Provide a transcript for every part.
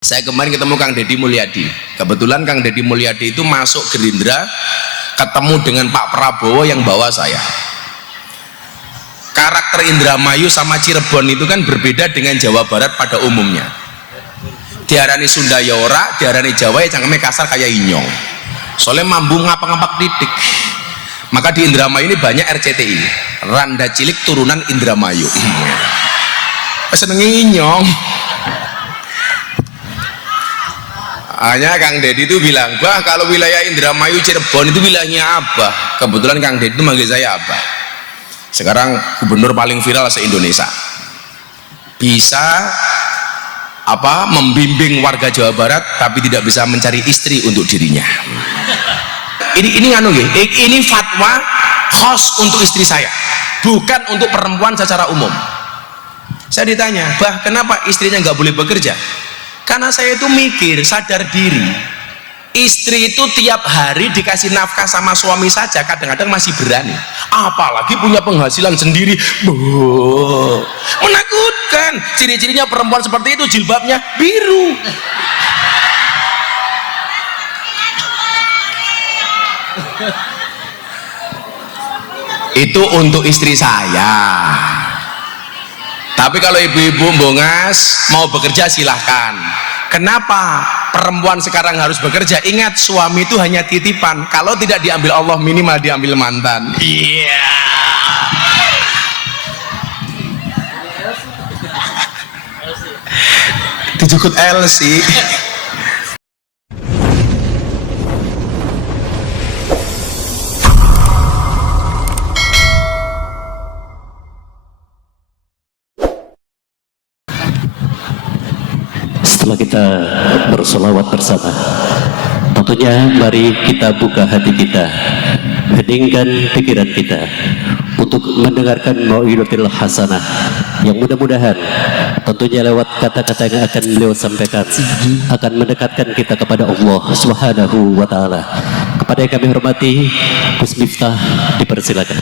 Saya kemarin ketemu Kang Deddy Mulyadi. Kebetulan Kang Deddy Mulyadi itu masuk Gerindra, ketemu dengan Pak Prabowo yang bawa saya. Karakter Indramayu sama Cirebon itu kan berbeda dengan Jawa Barat pada umumnya. Diarani Sunda ya ora, diarani Jawa ya cangkeme kasar kayak inyong. Soalnya mambu ngapak-ngapak titik. Maka di Indramayu ini banyak RCTI, Randa Cilik turunan Indramayu. Senengi inyong. Hanya Kang Deddy itu bilang, bah kalau wilayah Indramayu Cirebon itu wilayahnya Abah. Kebetulan Kang Deddy itu manggil saya Abah. Sekarang gubernur paling viral se-Indonesia. Bisa membimbing warga Jawa Barat tapi tidak bisa mencari istri untuk dirinya. Ini fatwa khos untuk istri saya, bukan untuk perempuan secara umum. Saya ditanya, bah kenapa istrinya nggak boleh bekerja? Karena saya itu mikir, sadar diri, istri itu tiap hari dikasih nafkah sama suami saja kadang-kadang masih berani, apalagi punya penghasilan sendiri. Menakutkan. Ciri-cirinya perempuan seperti itu jilbabnya biru. Itu untuk istri saya. Tapi kalau ibu-ibu bongas mau bekerja silahkan. Kenapa perempuan sekarang harus bekerja? Ingat, suami itu hanya titipan. Kalau tidak diambil Allah, minimal diambil mantan. Iya. Dijukut Elsie. Setelah kita bersolawat bersama, tentunya mari kita buka hati kita, heningkan pikiran kita untuk mendengarkan mau'izatul hasanah yang mudah-mudahan tentunya lewat kata-kata yang akan beliau sampaikan akan mendekatkan kita kepada Allah Subhanahu wa ta'ala. Kepada yang kami hormati, Gus Miftah, dipersilakan.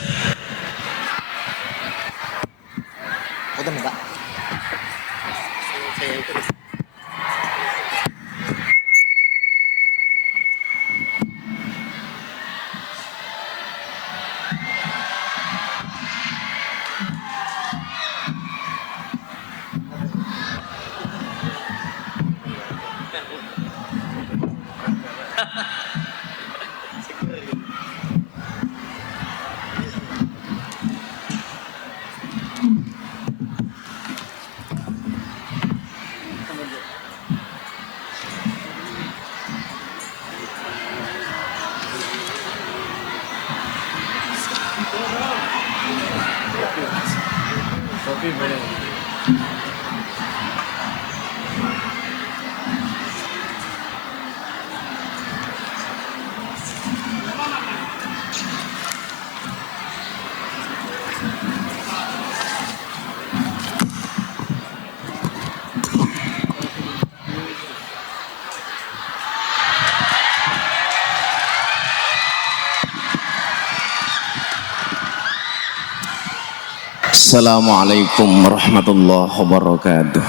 Assalamualaikum warahmatullahi wabarakatuh.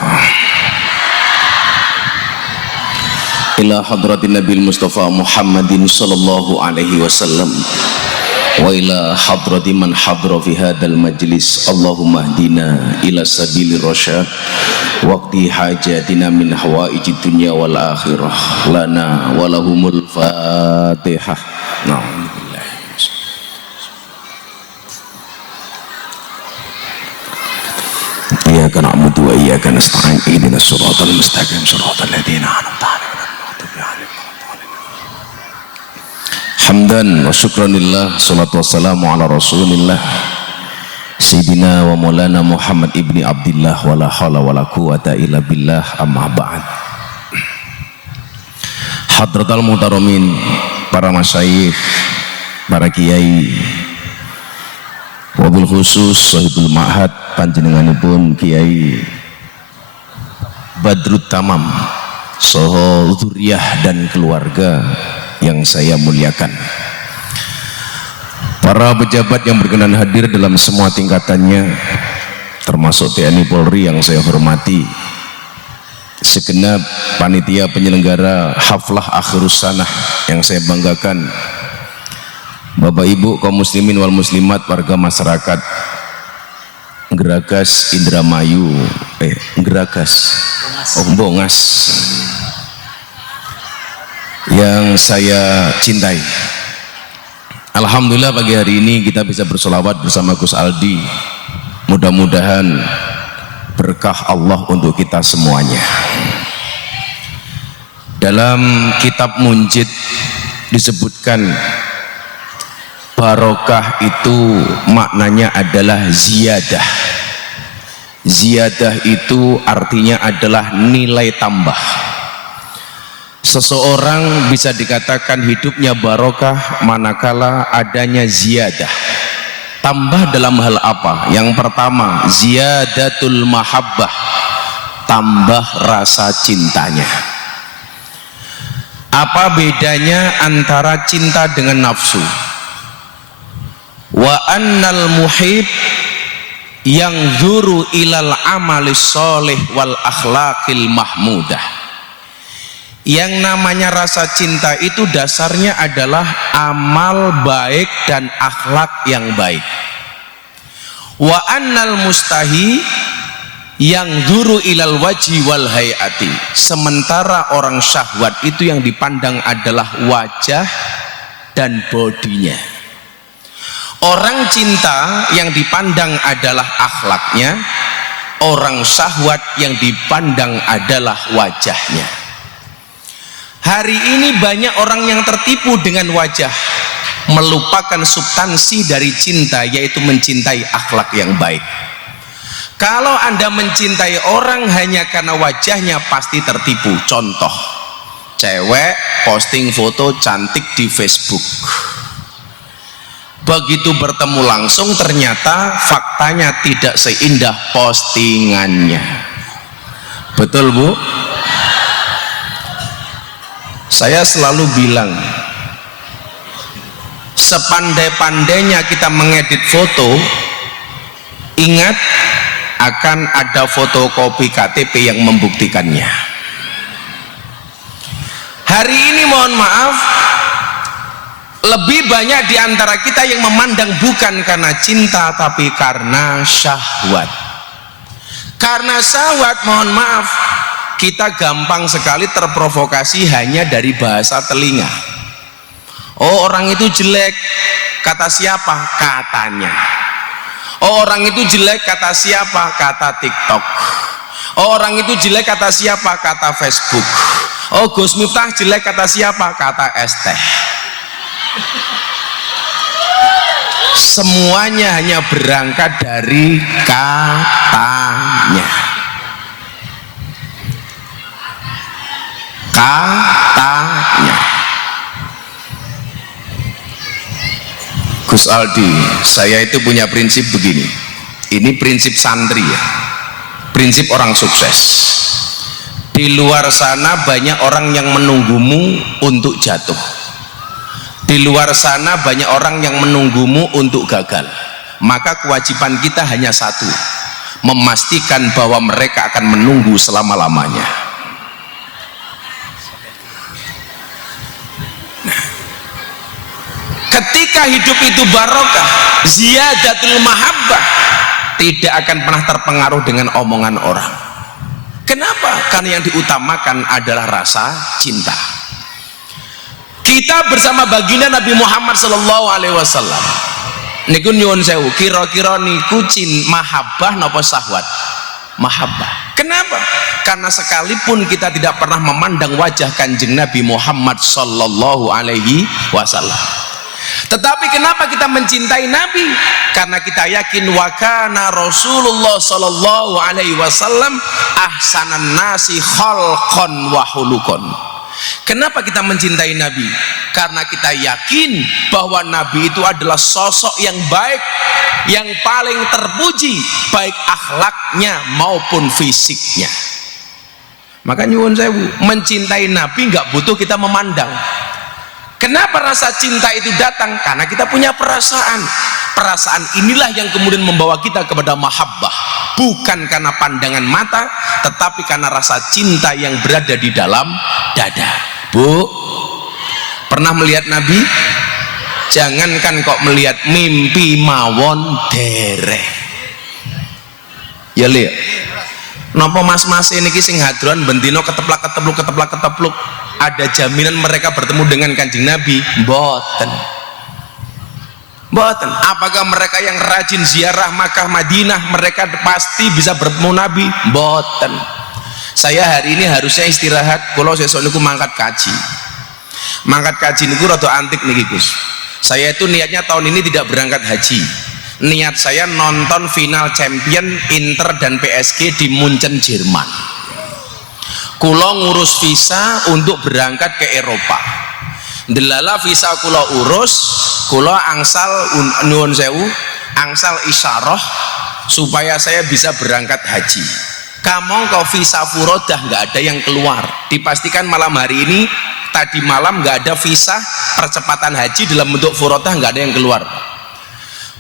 Ila hadratin Nabil Mustafa Muhammadin sallallahu alaihi wasallam wa ila hadrati man hadra fi hadzal majlis. Allahumma hdina ila sabilir rasyad waqti hajatina min hawaijid dunya wal akhirah lana wa lahumul fatihah. Iyyaka na'budu wa iyyaka nasta'in ihdinas siratal mustaqim siratal ladzina an'amta 'alaihim. Hamdan wa syukran lillah, salatu wassalamu ala rasulillah Sayyidina wa maulana Muhammad ibni Abdillah wa la hawla wa la quwata illa billah, amma ba'd. Hadratal muhtaramin, para masyayikh, para kiai, wabil khusus sahibul ma'had panjenenganipun Kiai Badrut Tamam soho dzurriyyah dan keluarga yang saya muliakan, para pejabat yang berkenan hadir dalam semua tingkatannya, termasuk TNI Polri yang saya hormati, segenap panitia penyelenggara haflah akhirus sanah yang saya banggakan, Bapak Ibu kaum muslimin wal muslimat, warga masyarakat Geragas Indramayu, Bongas yang saya cintai. Alhamdulillah pagi hari ini kita bisa bersolawat bersama Gus Aldi. Mudah-mudahan berkah Allah untuk kita semuanya. Dalam kitab Munjid disebutkan barokah itu maknanya adalah ziyadah. Ziyadah itu artinya adalah nilai tambah. Seseorang bisa dikatakan hidupnya barokah manakala adanya ziyadah. Tambah dalam hal apa? Yang pertama, ziyadatul mahabbah, tambah rasa cintanya. Apa bedanya antara cinta dengan nafsu? Wa annal muhib yang zuru ilal amalis soleh wal akhlaqil mahmudah. Yang namanya rasa cinta itu dasarnya adalah amal baik dan akhlak yang baik. Wa annal mustahi yang zuru ilal wajhi wal hayati. Sementara orang syahwat itu yang dipandang adalah wajah dan bodinya. Orang cinta yang dipandang adalah akhlaknya, orang syahwat yang dipandang adalah wajahnya. Hari ini banyak orang yang tertipu dengan wajah, melupakan substansi dari cinta, yaitu mencintai akhlak yang baik. Kalau Anda mencintai orang hanya karena wajahnya, pasti tertipu. Contoh, cewek posting foto cantik di Facebook, begitu bertemu langsung ternyata faktanya tidak seindah postingannya. Betul Bu? Saya selalu bilang, sepandai-pandainya kita mengedit foto, ingat akan ada fotokopi KTP yang membuktikannya. Hari ini mohon maaf, lebih banyak di antara kita yang memandang bukan karena cinta tapi karena syahwat. Karena syahwat, mohon maaf, kita gampang sekali terprovokasi hanya dari bahasa telinga. Oh, orang itu jelek, kata siapa? Katanya. Oh, orang itu jelek, kata siapa? Kata TikTok. Oh, orang itu jelek, kata siapa? Kata Facebook. Oh, Gus Miftah jelek, kata siapa? Kata ST. Semuanya hanya berangkat dari katanya. Katanya. Gus Aldi, saya itu punya prinsip begini. Ini prinsip santri ya, prinsip orang sukses. Di luar sana banyak orang yang menunggumu untuk jatuh. Di luar sana banyak orang yang menunggumu untuk gagal. Maka kewajiban kita hanya satu, memastikan bahwa mereka akan menunggu selama-lamanya. Ketika hidup itu barokah, ziyadatul mahabbah, tidak akan pernah terpengaruh dengan omongan orang. Kenapa? Karena yang diutamakan adalah rasa cinta. Kita bersama baginda Nabi Muhammad SAW. Niku nyuwun sewu, kira-kira niku mahabbah napa syahwat? Mahabbah. Kenapa? Karena sekalipun kita tidak pernah memandang wajah Kanjeng Nabi Muhammad SAW. Tetapi kenapa kita mencintai Nabi? Karena kita yakin wa kana Rasulullah sallallahu alaihi wasallam ahsanan nasi khalqan wa khuluqan. Kenapa kita mencintai Nabi? Karena kita yakin bahwa Nabi itu adalah sosok yang baik, yang paling terpuji, baik akhlaknya maupun fisiknya. Maka nyuwun sewu, mencintai Nabi nggak butuh kita memandang. Kenapa rasa cinta itu datang? Karena kita punya perasaan. Perasaan inilah yang kemudian membawa kita kepada mahabbah. bukan karena pandangan mata, tetapi karena rasa cinta yang berada di dalam dada. Bu, pernah melihat Nabi? Jangankan kok melihat, mimpi mawon dereh. Ya lihat, nopo mas-mas ini sing hadron bendino keteplak ketepluk, ada jaminan mereka bertemu dengan Kanjeng Nabi? Mboten. Apakah mereka yang rajin ziarah Makkah Madinah mereka pasti bisa bertemu Nabi? Mboten. Saya hari ini harusnya istirahat, kalau sesuk niku mangkat kaji niku rada antik niki Gus. Saya itu niatnya tahun ini tidak berangkat haji. Niat saya nonton final champion Inter dan PSG di Munchen, Jerman. Kulo ngurus visa untuk berangkat ke Eropa. Delala visa kulo urus, kulo angsal nuwun sewu, angsal isyarah supaya saya bisa berangkat haji. Kamu kau visa furodah nggak ada yang keluar. Dipastikan malam hari ini, tadi malam nggak ada visa percepatan haji dalam bentuk furodah, nggak ada yang keluar.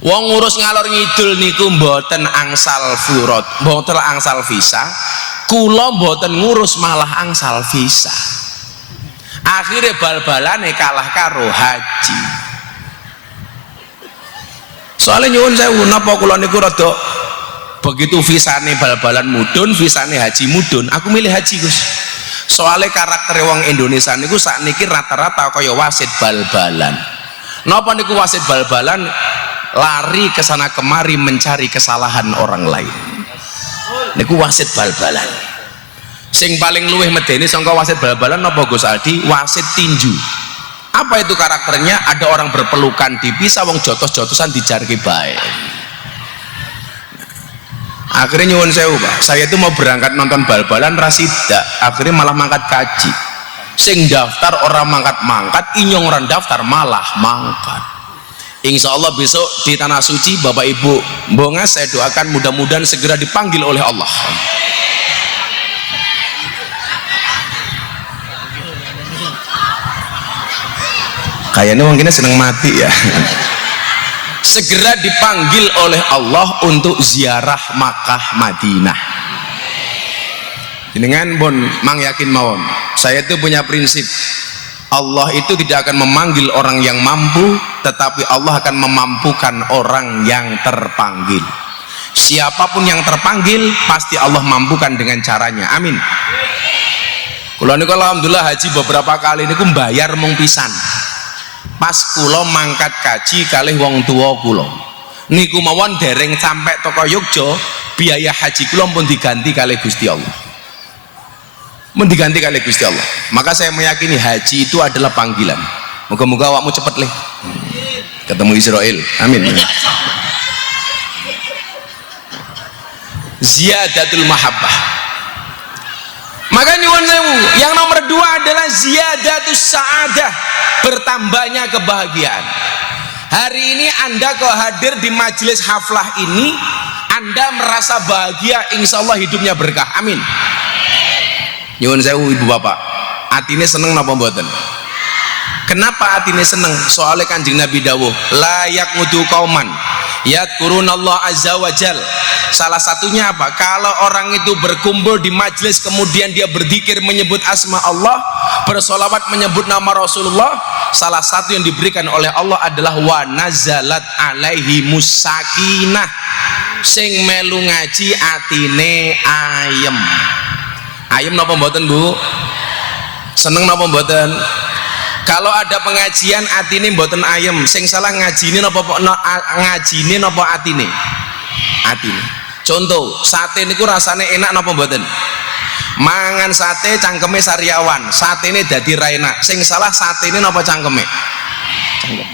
Wong ngurus ngalor ngidul niku mboten angsal furod, mboten angsal visa. Kula mboten ngurus malah angsal visa. Akhirnya bal-balane kalah karo haji. Soalnya nyuwun sewu napa kula niku rada begitu visane bal-balan mudun, visane haji mudun, aku milih haji Gus. Soalnya karakter wong Indonesia niku sakniki rata-rata kaya wasit bal-balan. Napa niku wasit bal-balan? Lari ke sana kemari mencari kesalahan orang lain. Niku wasit bal-balan. Sing paling luwih medeni sangka wasit bal-balan napa Gus Aldi? Wasit tinju. Apa itu karakternya? Ada orang berpelukan dipisah, wong jotos-jotosan dijarke bae. Akhirnya nyuwun sewu Pak, saya itu mau berangkat nonton bal-balan rasida, akhirnya malah mangkat kaji. Sing daftar orang mangkat-mangkat, inyong orang daftar malah mangkat. Insya Allah besok di Tanah Suci Bapak Ibu Mbonga saya doakan mudah-mudahan segera dipanggil oleh Allah. Kayaknya mungkin seneng mati ya. Segera dipanggil oleh Allah untuk ziarah Makkah Madinah. Dengan bon mang yakin mawon. Saya itu punya prinsip. Allah itu tidak akan memanggil orang yang mampu, tetapi Allah akan memampukan orang yang terpanggil. Siapapun yang terpanggil pasti Allah mampukan dengan caranya. Amin. Kula niku alhamdulillah haji beberapa kali niku mbayar mung pisan. Pas kula mangkat kaji kalih wong tuwa kula. Niku mawon dereng sampai toko Yogya, biaya haji kula pun diganti kalih Gusti Allah. Mengganti kali Gusti Allah. Maka saya meyakini haji itu adalah panggilan. Moga-moga awakmu cepet leh ketemu Israel. Amin. Ziyadatul mahabbah. Maka nyuwun sewu, yang nomor 2 adalah ziyadatus sa'adah, bertambahnya kebahagiaan. Hari ini Anda kok hadir di majelis haflah ini, Anda merasa bahagia, insya Allah hidupnya berkah. Amin. Nyuwun sewu ibu bapak, atine seneng napa mboten? Kenapa atine seneng? Soalnya Kanjeng Nabi dawuh, layak ngudu kauman yadkurunallah azza wajal. Salah satunya apa? Kalau orang itu berkumpul di majelis kemudian dia berzikir menyebut asma Allah, bersolawat menyebut nama Rasulullah, salah satu yang diberikan oleh Allah adalah wa nazalat alaihi musakinah. Sing melu ngaji atine ayem. Ayem napa mboten Bu? Seneng napa mboten? Kalau ada pengajian atine mboten ayem, sing salah ngajine napa ngajine napa atine? Atine. Contoh, sate niku rasane enak napa mboten? Mangan sate cangkeme sariawan, satene dadi ra enak. Sing salah satene napa cangkeme? Cangkem.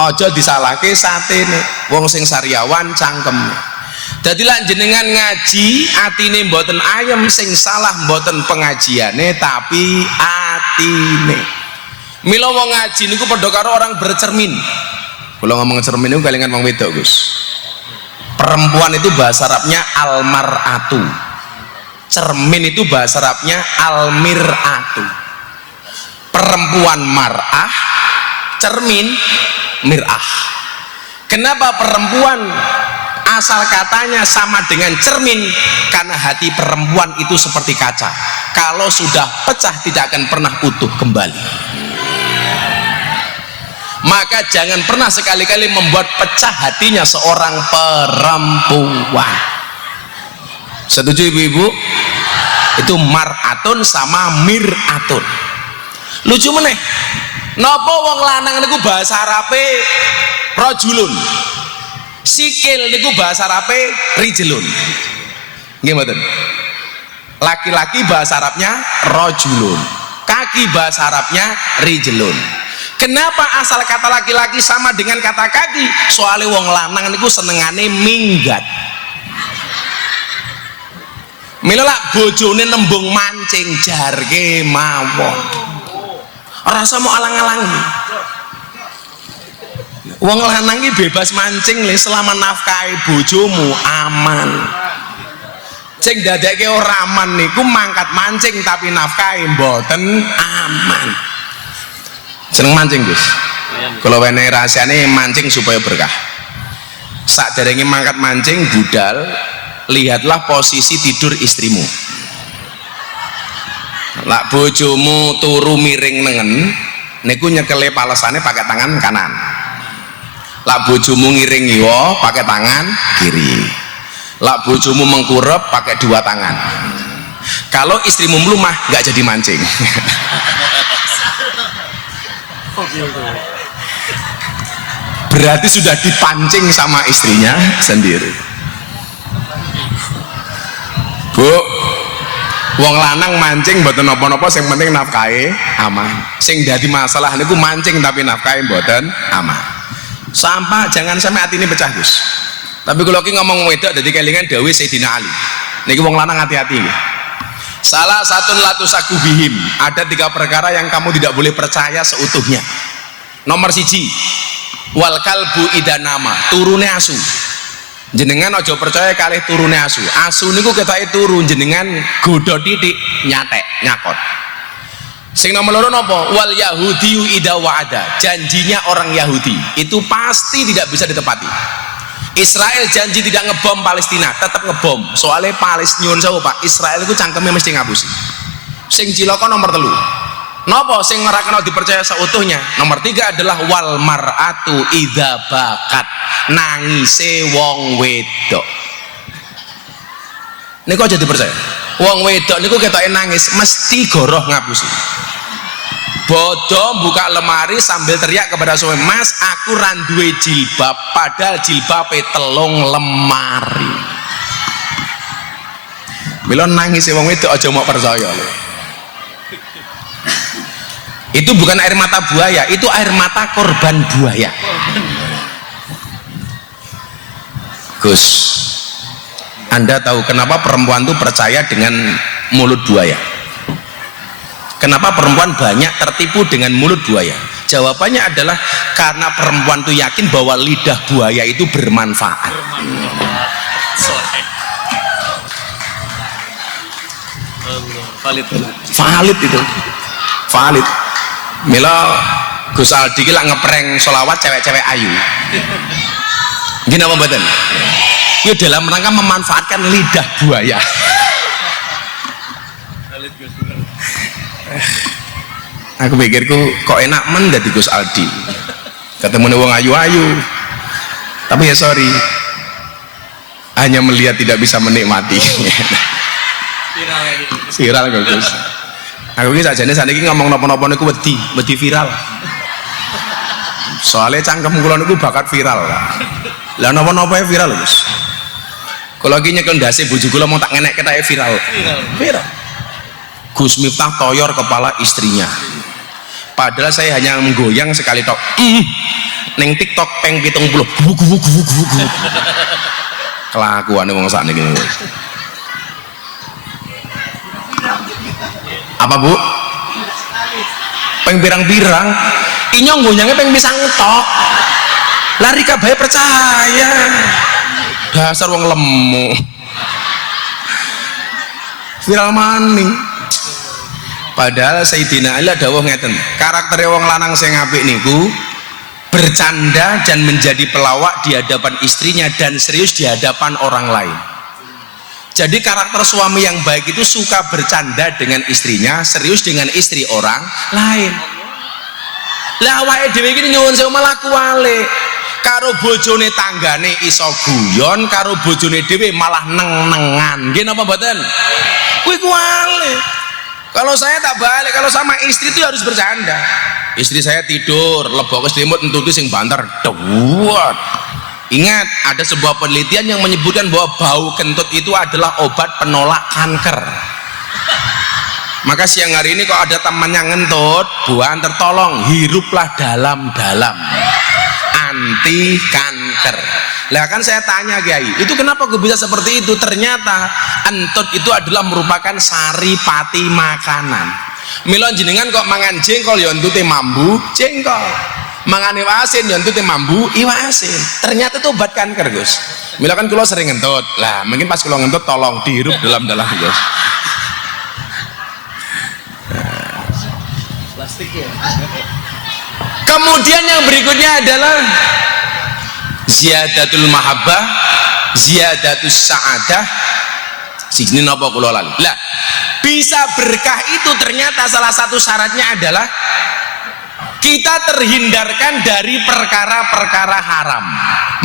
Aja disalahke satene, wong sing sariawan cangkeme. Dadi lak jenengan ngaji atine mboten ayem, sing salah mboten pengajiane tapi atine. Mila wong ngaji niku padha karo orang bercermin. Kula ngomong cermin niku kalingan wong wedok, Gus. Perempuan itu bahasa Arabnya almar'atu. Cermin itu bahasa Arabnya almir'atu. Perempuan mar'ah, cermin mir'ah. Kenapa perempuan asal katanya sama dengan cermin, karena hati perempuan itu seperti kaca, kalau sudah pecah tidak akan pernah utuh kembali. Maka jangan pernah sekali-kali membuat pecah hatinya seorang perempuan. Setuju ibu-ibu? Itu mar'atun sama mir'atun. Lucu meneh, napa wong lanang niku bahasa Arabe rajulun, sikil niku bahasa Arabe rijlun. Nggih mboten? Laki-laki bahasa Arabnya rajulun, kaki bahasa Arabnya rijlun. Kenapa asal kata laki-laki sama dengan kata kaki? Soalnya wong lanang niku senengane minggat. Mila lak bojone nembung mancing jarke mawon. Rasa mau alang-alangi. Wong lanang iki bebas mancing le selama nafkahe bojomu aman. Sing dadekke ora aman niku mangkat mancing tapi nafkahe mboten aman. Seneng mancing Gus. Kalau wene rahasiane mancing supaya berkah. Sakderenge mangkat mancing budal, lihatlah posisi tidur istrimu. Lak bojomu turu miring nengen, niku nyekele palesane pakai tangan kanan. Lak bojomu ngiring yo pakai tangan kiri. Lak bojomu mengkurep pakai dua tangan. Kalau istrimu melumah nggak jadi mancing. Berarti sudah dipancing sama istrinya sendiri. Bu, wong lanang mancing mboten napa-napa, sing penting nafkahe aman. Sing dadi masalah niku mancing tapi nafkahe mboten aman. Sampai jangan sampai hati ini pecah Gus. Tapi kalau ki ngomong wedok dadi kelingan dawuh Sayyidina Ali. Niki wong lanang hati-hati nggih. Salah satu latusaku bihim, ada 3 perkara yang kamu tidak boleh percaya seutuhnya. Nomor 1, wal kalbu idanama, turune asu. Jenengan ojo percaya kalih turune asu. Asu niku ketoke turu, jenengan godho titik nyatek nyakot. Sing nomor 2 napa? Wal yahudiyu ida wa'ada, janjinya orang Yahudi itu pasti tidak bisa ditepati. Israel janji tidak ngebom Palestina, tetap ngebom. Soalnya Palestina nyuwun sewu Pak, Israel itu cangkemnya mesti ngapusi. Sing cilaka nomor 3. Napa sing ora kena dipercaya seutuhnya? Nomor 3 adalah wal mar'atu idza bakat, nangise wong wedok. Niku aja dipercaya. Wong wedok niku ketoke nangis mesti goroh ngapusi. Bodoh buka lemari sambil teriak kepada suami, Mas aku randuwe jilbab, padahal jilbabe telung lemari. Mila nangis wong wedok aja mau percaya lho. Itu bukan air mata buaya, itu air mata korban buaya. Gus, Anda tahu kenapa perempuan itu percaya dengan mulut buaya? Kenapa perempuan banyak tertipu dengan mulut buaya? Jawabannya adalah karena perempuan itu yakin bahwa lidah buaya itu bermanfaat. Valid itu, valid. Mila Gus Aldi ki lak ngeprank sholawat cewek-cewek ayu. Gini apa mboten? Ini dalam rangka memanfaatkan lidah buaya. Aku pikirku kok enak men dadi Gus Aldi. Ketemu wong ayu-ayu. Tapi ya sorry. Hanya melihat tidak bisa menikmati. Viral kok Gus. Aku ki sakjane saniki ngomong napa-napa niku wedi viral. Soalnya cangkem kula niku bakat viral. Lah napa-napa viral Gus. Kula ki nyekel ndase bojo kula mau tak ngenek ketake viral. Viral. Gus Miftah toyor kepala istrinya. Padahal saya hanya menggoyang sekali tok. Neng TikTok peng 70. Gubuk. Kelakuane wong sakniki. Apa Bu? Peng pirang-pirang. Inyong goyangnya peng pisang tok. Lari kabeh percaya. Dasar wong lemu. Viral maning. Padahal Sayyidina Ali dawuh ngeten, karakter wong lanang sing apik niku bercanda dan menjadi pelawak di hadapan istrinya dan serius di hadapan orang lain. Jadi karakter suami yang baik itu suka bercanda dengan istrinya, serius dengan istri orang lain. Lah awake dhewe iki nyuwun sewu malah kuwale. Karo bojone tanggane iso guyon, karo bojone dhewe malah neng-nengan. Nggih napa mboten? Kuwi kuwale. Kalau saya tak balik, kalau sama istri itu harus bercanda. Istri saya tidur, lebok selimut entuti sing banter, dewat. Ingat, ada sebuah penelitian yang menyebutkan bahwa bau kentut itu adalah obat penolak kanker. Maka siang hari ini kalau ada temannya ngentut, buan tertolong, hiruplah dalam-dalam, anti kanker. Lah kan saya tanya Kiai, itu kenapa gue bisa seperti itu? Ternyata entut itu adalah merupakan saripati makanan. Mila jenengan kok mangan jengkol ya entute mambu jengkol, mangan iwak asin ya entute mambu iwak asin. Ternyata itu obat kanker Gus. Mila kan kula sering ngentut, lah mungkin pas kula ngentut tolong dihirup dalam-dalam Gus. Plastik ya. Kemudian yang berikutnya adalah ziyadatul mahabbah, ziyadatus sa'adah. Sini napa kula lali. Lah, bisa berkah itu ternyata salah satu syaratnya adalah kita terhindarkan dari perkara-perkara haram.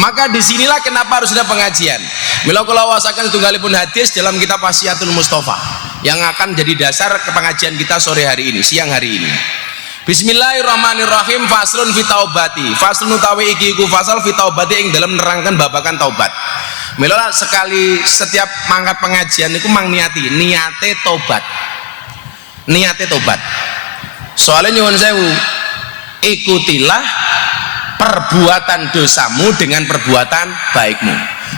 Maka disinilah kenapa harus ada pengajian. Mila kula wasaken setunggalipun hadis dalam kitab Wasiatul Mustafa yang akan jadi dasar ke pengajian kita sore hari ini, siang hari ini. Bismillahirrahmanirrahim. Faslun fi taubati. Faslun utawi iki iku fasal fi taubati ing dalam nerangkan babakan taubat. Mila sekali setiap mangkat pengajian niku mang niati, niate tobat. Niate tobat. Soalnya nyuwun sewu, ikutilah perbuatan dosamu dengan perbuatan baikmu.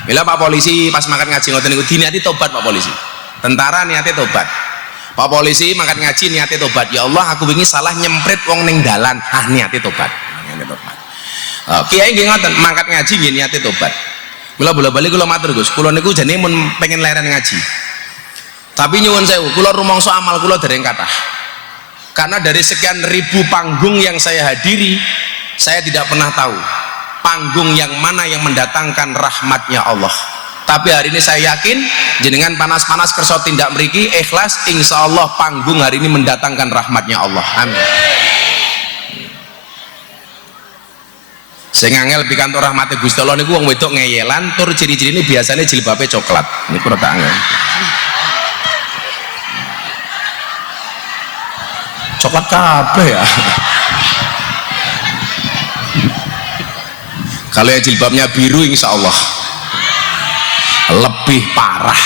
Mila Pak Polisi pas mangkat ngaji ngoten niku diniati tobat Pak Polisi. Tentara niate tobat. Pak Polisi mangkat ngaji niate tobat. Ya Allah, aku wingi salah nyemprit wong ning dalan. Ah niate tobat. Niate tobat. Kiai nggih ngoten, mangkat ngaji nggih niate tobat. Kula bola-bali kula matur Gus, kula niku jane mun pengen leren ngaji. Tapi nyuwun sewu, kula rumangsa amal kula dereng kathah. Karena dari sekian ribu panggung yang saya hadiri, saya tidak pernah tahu panggung yang mana yang mendatangkan rahmatnya Allah. Tapi hari ini saya yakin jenengan panas-panas kersa tindak mriki ikhlas, insya Allah panggung hari ini mendatangkan rahmatnya Allah. Amin. Saya ngangel di kantor rahmatnya Gusti Allah niku wong wedok ngeyelan tur ciri-ciri ini biasanya jilbabe coklat. Ini kurang angel. Coklat kabeh ya. Kalau yang jilbabnya biru insya Allah lebih parah.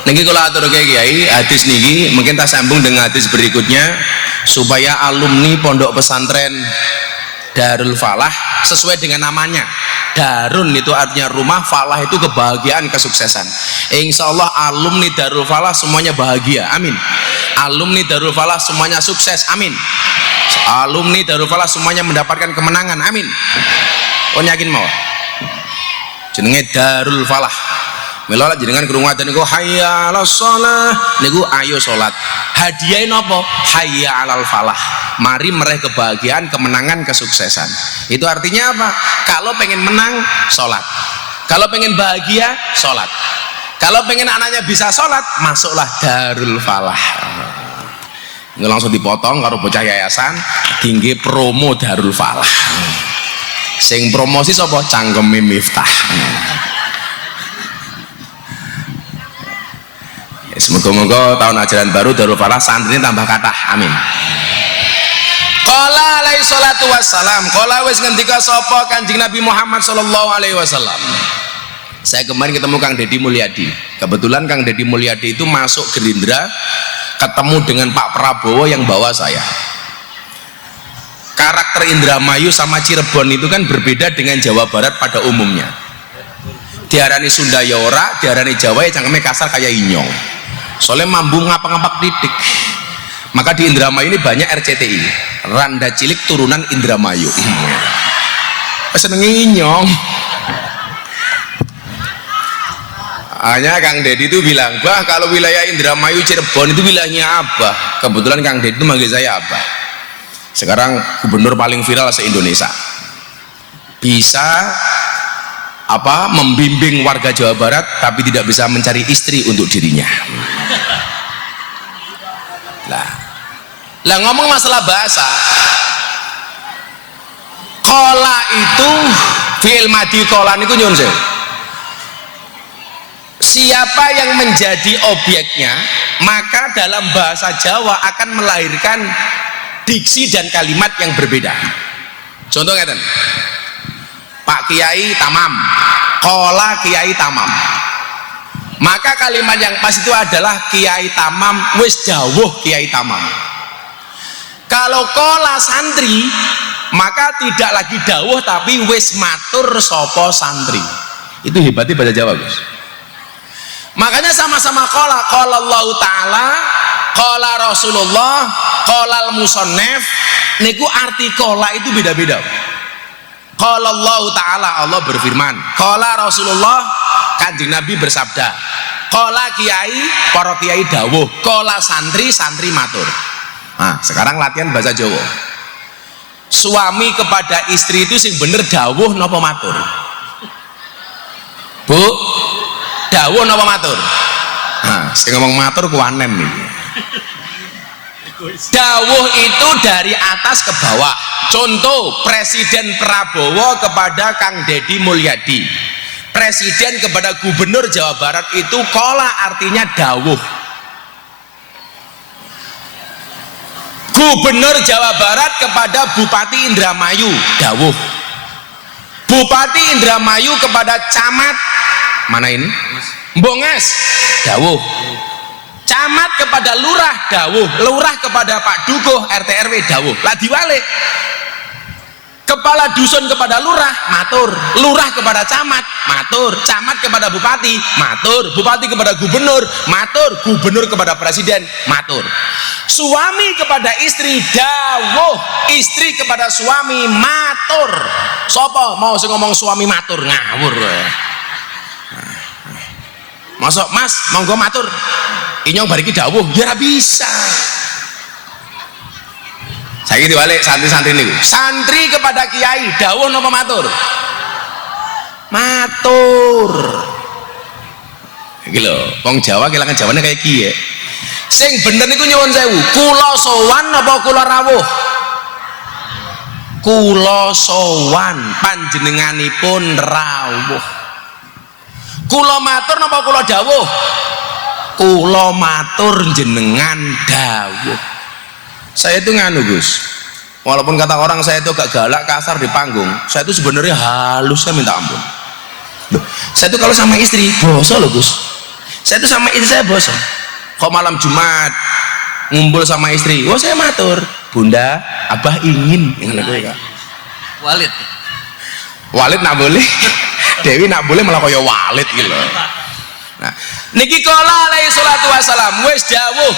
Niki kalau atur Kiai hadis niki mungkin tak sambung dengan hadis berikutnya supaya alumni pondok pesantren Darul Falah sesuai dengan namanya. Darun itu artinya rumah, falah itu kebahagiaan, kesuksesan. Insya Allah alumni Darul Falah semuanya bahagia, amin. Alumni Darul Falah semuanya sukses, amin. Alumni Darul Falah semuanya mendapatkan kemenangan, amin. Oh yakin mau? Jenenge Darul Falah. Mila jenengan krungu adzan niku hayya 'alas shalah niku ayo salat. Hadiahe napa? Hayya 'alal falah. Mari meraih kebahagiaan, kemenangan, kesuksesan. Itu artinya apa? Kalau pengen menang, salat. Kalau pengen bahagia, salat. Kalau pengen anaknya bisa salat, masuklah Darul Falah. Nggak langsung dipotong karo bocah yayasan, tinggi promo Darul Falah. Sing promosi sapa? Cangkeme Miftah. Semoga-moga tahun ajaran baru Darul Falah santri tambah kathah, amin. Qala alaihi salatu wassalam, qala wis ngendika sapa Kanjeng Nabi Muhammad sallallahu alaihi wasallam. Saya kemarin ketemu Kang Deddy Mulyadi. Kebetulan Kang Deddy Mulyadi itu masuk Gerindra, ketemu dengan Pak Prabowo yang bawa saya. Karakter Indramayu sama Cirebon itu kan berbeda dengan Jawa Barat pada umumnya. Diarani Sunda ya ora, diarani Jawa ya cangkeme kasar kayak inyong. Soalnya mambu ngapak-ngapak titik. Maka di Indramayu ini banyak RCTI, Randa Cilik turunan Indramayu. Seneng inyong. Hanya Kang Deddy itu bilang, bah kalau wilayah Indramayu Cirebon itu wilayahnya Abah. Kebetulan Kang Deddy itu manggil saya Abah. Sekarang gubernur paling viral se-Indonesia. Bisa membimbing warga Jawa Barat tapi tidak bisa mencari istri untuk dirinya. Lah ngomong masalah bahasa, kola itu fi'il madhi kola niku nyun sewu. Siapa yang menjadi objeknya maka dalam bahasa Jawa akan melahirkan diksi dan kalimat yang berbeda. Contoh ngeten, Pak Kiai tamam, kola Kiai tamam, maka kalimat yang pas itu adalah Kiai tamam wis dawuh Kiai tamam. Kalau kola santri maka tidak lagi dawuh tapi wis matur sopo santri. Itu hebatnya bahasa Jawa, Gus. Makanya sama-sama kola Allah Ta'ala, kola Rasulullah, kola al-musannaf niku arti kola itu beda-beda. Kola Allah Ta'ala, Allah berfirman, kola Rasulullah, Kanjeng Nabi bersabda, kola kiai, para kiai dawuh, kola santri, santri matur. Nah sekarang latihan bahasa Jawa. Suami kepada istri itu sing bener dawuh napa matur? Bu, dawuh napa matur? Nah, sing ngomong matur kuwanen nih. Dawuh itu dari atas ke bawah. Contoh Presiden Prabowo kepada Kang Deddy Mulyadi, Presiden kepada Gubernur Jawa Barat itu kola artinya dawuh. Gubernur Jawa Barat kepada Bupati Indramayu dawuh. Bupati Indramayu kepada camat mana ini? Mbongas dawuh. Camat kepada lurah dawuh. Lurah kepada Pak Dukuh RT RW dawuh. Lah diwalik. Kepala dusun kepada lurah matur, lurah kepada camat matur, camat kepada bupati matur, bupati kepada gubernur matur, gubernur kepada presiden matur. Suami kepada istri dawuh, istri kepada suami matur. Sopo mau sing ngomong suami matur ngawur. Masuk mas monggo matur, inyong bariki dawuh ya bisa. Saya gitu balik santri-santri ini, santri kepada kiai dawuh napa matur? Matur. Iki lho, wong Jawa kelangan Jawane kayak kiye. Sing bener niku nyuwun sewu, kula sowan apa kula rawuh? Kula sowan, panjenenganipun rawuh. Kula matur napa kula dawuh? Kula matur jenengan dawuh. Saya itu nganu Gus, walaupun kata orang saya itu agak galak kasar di panggung, saya itu sebenarnya halusnya minta ampun. Loh, saya itu kalau sama istri boso loh Gus, saya itu sama istri saya boso. Kok malam Jumat ngumpul sama istri, wah saya matur, Bunda, Abah ingin Walid Walid nak boleh Dewi nak boleh malah kaya Walid gitu. Nah niki kala alaihi salatu wassalam wis dawuh,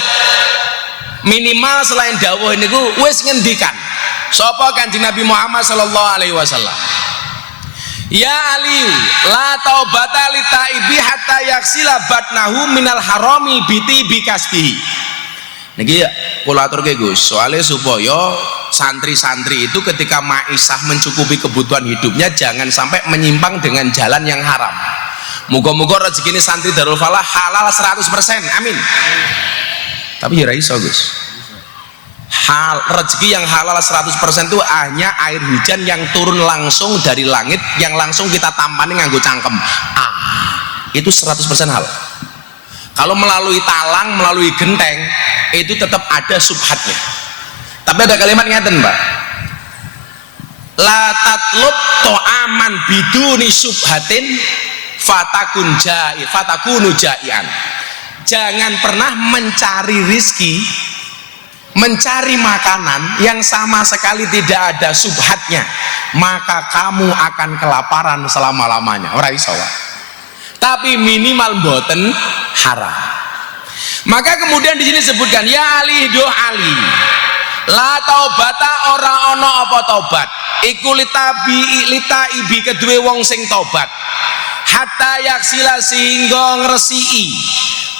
minimal selain dawuh niku wis ngendikan sapa Kanjeng Nabi Muhammad sallallahu alaihi wasallam, ya Ali la taubata li taibi hatta yaksila batnahu minal harami biti bikasbihi. Niki kula aturke Gus, soalnya supaya santri-santri itu ketika maisah mencukupi kebutuhan hidupnya jangan sampai menyimpang dengan jalan yang haram. Muga-muga rezeki ini santri Darul Falah halal 100%, amin. Tapi ya iso Gus, rezeki yang halal 100% itu hanya air hujan yang turun langsung dari langit yang langsung kita tampani nganggo cangkem, itu 100% halal. Kalau melalui talang, melalui genteng itu tetap ada subhatnya. Tapi ada kalimat ngeten Mbak, la tatlub to'aman biduni subhatin fatakunu ja'ian. Jangan pernah mencari rizki, mencari makanan yang sama sekali tidak ada subhatnya, maka kamu akan kelaparan selama-lamanya. Ora iso. Tapi minimal mboten haram. Maka kemudian di sini disebutkan ya Ali do Ali, la taubata ora ono apa tobat, iku lita ibi kedue wong sing tobat. hatta yaksila sehingga ngresiki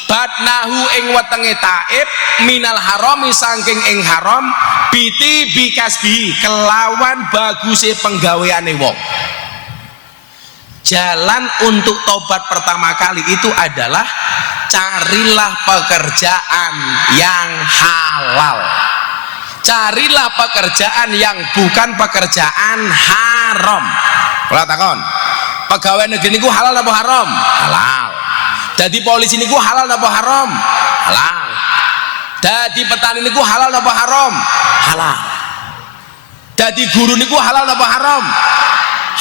badnahu ing wetenge taib minal harami saking ing haram biti bikasbi kelawan baguse penggaweane wong. Jalan untuk tobat pertama kali itu adalah carilah pekerjaan yang halal, carilah pekerjaan yang bukan pekerjaan haram. Kalau takon pegawai negeri niku halal apa haram? Halal. Jadi polisi niku halal apa haram? Halal. Jadi petani niku halal apa haram? Halal. Jadi guru niku halal apa haram?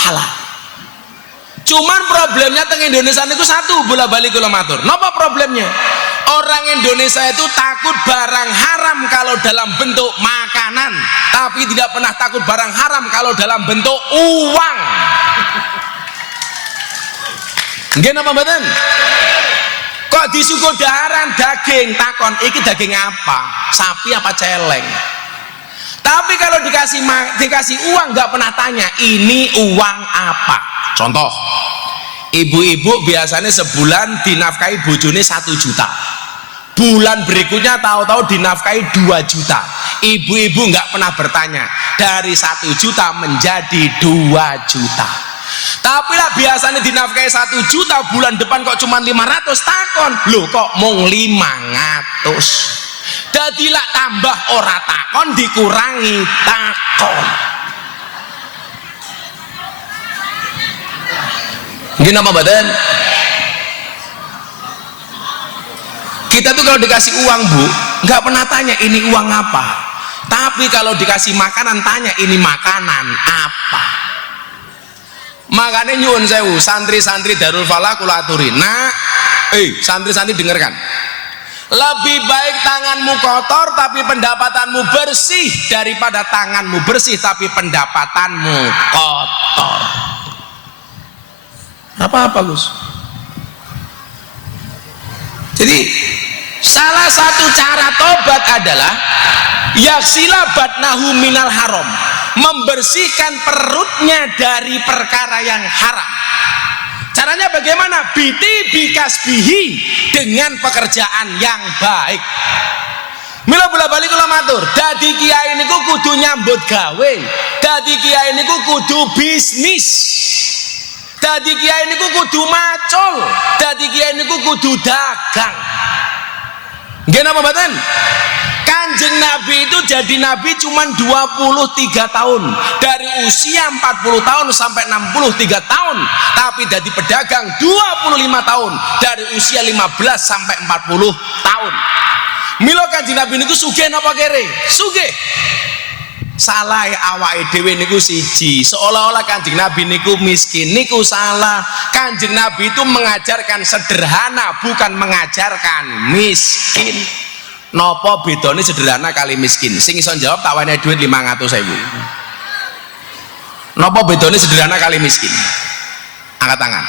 Halal. Cuman problemnya teng Indonesia niku satu, bola balik kula matur. Napa problemnya? Orang Indonesia itu takut barang haram kalau dalam bentuk makanan, tapi tidak pernah takut barang haram kalau dalam bentuk uang. Nggih napa mboten? Kok disuguh daharan daging, takon iki daging apa? Sapi apa celeng? Tapi kalau dikasih uang nggak pernah tanya ini uang apa. Contoh, ibu-ibu biasanya sebulan dinafkahi bojone 1 juta. Bulan berikutnya tahu-tahu dinafkahi 2 juta. Ibu-ibu nggak pernah bertanya dari 1 juta menjadi 2 juta. Tapi lah biasanya dinafkahi 1 juta, bulan depan kok cuma 500, takon loh kok mung 500. Dadilah tambah ora takon dikurangi takon. Gini apa badan? Kita tuh kalau dikasih uang bu, nggak pernah tanya ini uang apa. Tapi kalau dikasih makanan tanya ini makanan apa. Makanya nyuwun sewu, santri-santri Darul Falah kula aturi. Nah, santri-santri dengarkan. Lebih baik tanganmu kotor tapi pendapatanmu bersih daripada tanganmu bersih tapi pendapatanmu kotor. Apa-apa Gus. Jadi salah satu cara tobat adalah yaksila batnahu minal haram, membersihkan perutnya dari perkara yang haram. Caranya bagaimana? Biti bikasbihi, dengan pekerjaan yang baik. Mila bola balik kula matur, dadi kiai niku kudu nyambut gawe, dadi kiai niku kudu bisnis, dadi kiai niku kudu macul, dadi kiai niku kudu dagang. Nggih napa mboten? Kanjeng Nabi itu jadi Nabi cuma 23 tahun, dari usia 40 tahun sampai 63 tahun, tapi jadi pedagang 25 tahun, dari usia 15 sampai 40 tahun. Milo Kanjeng Nabi niku sugih napa kere? Sugih. Salah awake dhewe niku siji, seolah-olah Kanjeng Nabi niku miskin, niku salah. Kanjeng Nabi itu mengajarkan sederhana, bukan mengajarkan miskin. Nopo bedone sederhana kali miskin? Sing iso jawab tak wene duit 500.000. Nopo bedone sederhana kali miskin? Angkat tangan.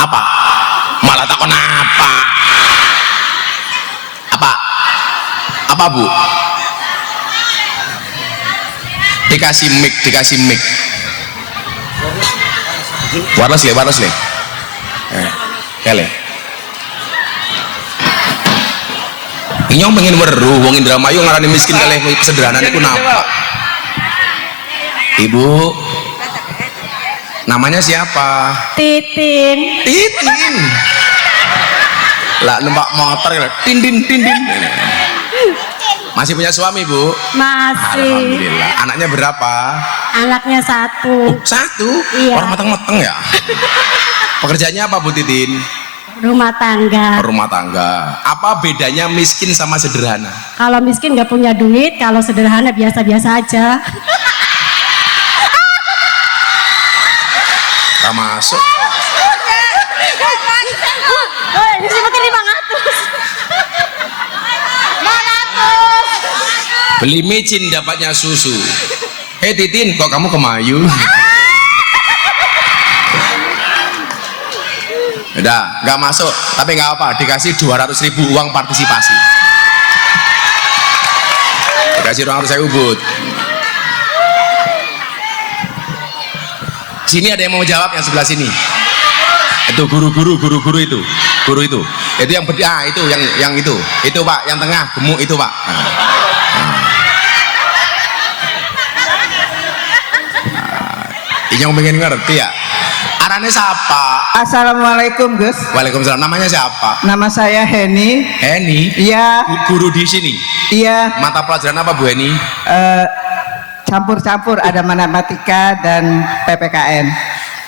Apa? Malah takon apa? Apa? Apa Bu? Dikasih mic. Warles le. Kale. Inyong pengen weruh wong Indramayu ngarani miskin kalih kesederhanaan niku napa? Ibu. Namanya siapa? Titin. Titin. Lah numpak motor tin. Masih punya suami, Bu? Masih. Alhamdulillah. Anaknya berapa? Anaknya 1. 1? Iya. Orang mateng-mateng ya? Pekerjaannya apa, Bu Titin? Rumah tangga. Rumah tangga. Apa bedanya miskin sama sederhana? Kalau miskin nggak punya duit, kalau sederhana biasa-biasa aja. Tak masuk. Oh, ini seperti 500. Beli micin dapatnya susu. Hei Titin, kok kamu kemayu? Udah, nggak masuk, tapi nggak apa, dikasih 200.000 uang partisipasi. Dikasih 200.000 but. Sini ada yang mau jawab, yang sebelah sini. Itu guru itu. Guru itu. Itu yang itu yang itu. Itu Pak, yang tengah gemuk itu Pak. Ini yang pengen ngerti ya. Arane siapa? Assalamualaikum Gus. Waalaikumsalam. Namanya siapa? Nama saya Heni. Heni. Iya. Guru di sini. Iya. Mata pelajaran apa Bu Heni? Campur-campur, ada matematika dan PPKN.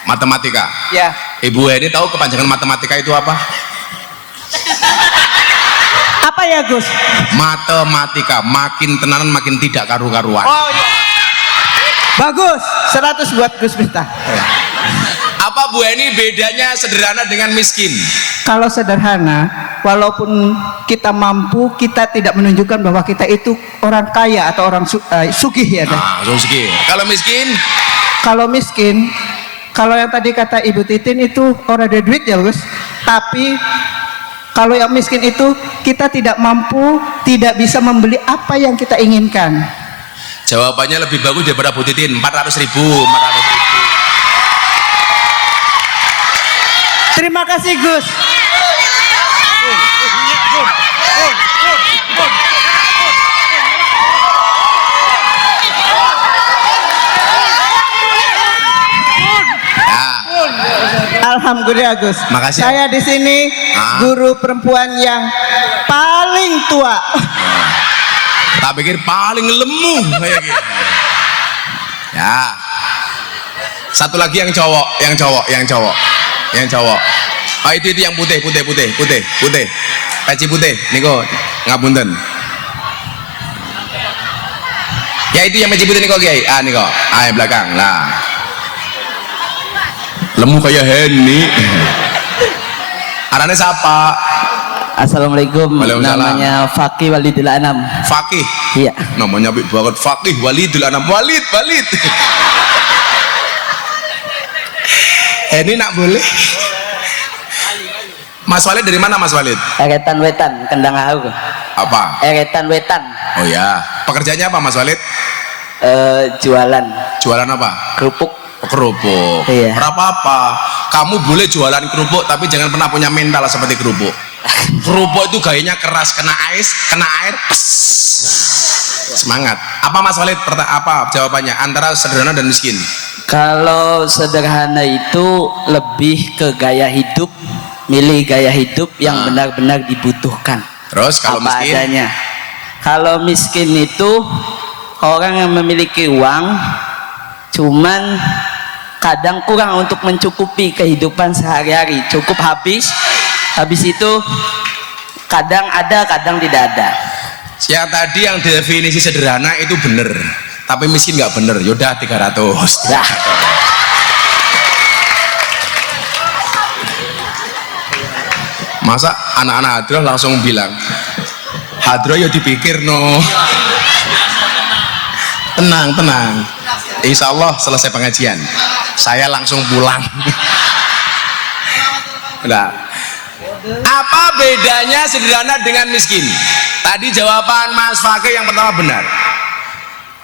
Matematika. Ya. Ibu Heni tahu kepanjangan matematika itu apa? Apa ya Gus? Matematika, makin tenanan makin tidak karu-karuan. Oh iya. Bagus, 100 buat Gus Miftah. Apa Bu Heni bedanya sederhana dengan miskin? Kalau sederhana, walaupun kita mampu, kita tidak menunjukkan bahwa kita itu orang kaya atau orang sugih ya. Sugih. Kalau miskin? Kalau miskin, kalau yang tadi kata Ibu Titin itu orang ada duit ya Gus. Tapi kalau yang miskin itu kita tidak mampu, tidak bisa membeli apa yang kita inginkan. Jawabannya lebih bagus daripada Bu Titin. 400.000. Terima kasih Gus. Alhamdulillah Gus. Makasih. Saya di sini guru perempuan yang paling tua. Tak pikir paling lemu kayak gitu. Ya. Satu lagi yang cowok. Oh itu yang putih. Peci putih, niko ngapunten. Ya itu yang peci putih niko Kiai. Niko. Yang belakang lah. Lemu kayak Heni. Arane siapa? Assalamualaikum. Namanya Fakih Walidul Anam. Fakih. Iya. Namanya apik banget, Fakih Walidul Anam. Walid. Ini nak boleh? Mas Walid dari mana Mas Walid? Eretan Wetan, Kendang Ahu. Apa? Eretan Wetan. Oh ya. Pekerjaannya apa Mas Walid? Jualan. Jualan apa? Kerupuk. Kerupuk. Iya. Apa? Kamu boleh jualan kerupuk tapi jangan pernah punya mental seperti kerupuk. Kerupuk itu gayanya keras, kena air, pes. Semangat. Apa Mas Walid? Apa jawabannya antara sederhana dan miskin? Kalau sederhana itu lebih ke gaya hidup, milih gaya hidup yang benar-benar dibutuhkan. Terus kalau apa miskin? adanya. Kalau miskin itu orang yang memiliki uang, cuman kadang kurang untuk mencukupi kehidupan sehari-hari, cukup habis itu kadang ada, kadang tidak ada. Yang tadi yang definisi sederhana itu bener, tapi miskin nggak bener. Yaudah 300. Nah. Masa anak-anak hadroh langsung bilang, hadroh ya dipikir no. Tenang. Insya Allah selesai pengajian saya langsung pulang. Nah, apa bedanya sederhana dengan miskin? Tadi jawaban Mas Fakih yang pertama benar.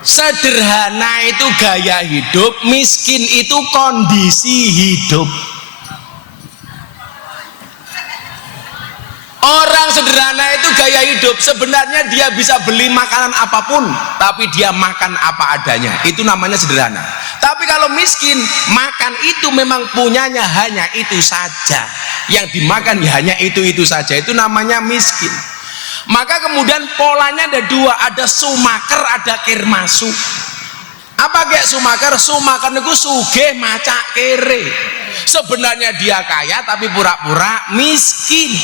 Sederhana itu gaya hidup, miskin itu kondisi hidup. Orang sederhana itu gaya hidup, sebenarnya dia bisa beli makanan apapun, tapi dia makan apa adanya. Itu namanya sederhana. Tapi kalau miskin, makan itu memang punyanya hanya itu saja. Yang dimakan ya hanya itu saja. Itu namanya miskin. Maka kemudian polanya ada dua, ada sumaker, ada kirmasu. Apa kayak sumaker? Sumaker itu sugih macak kere. Sebenarnya dia kaya tapi pura-pura miskin.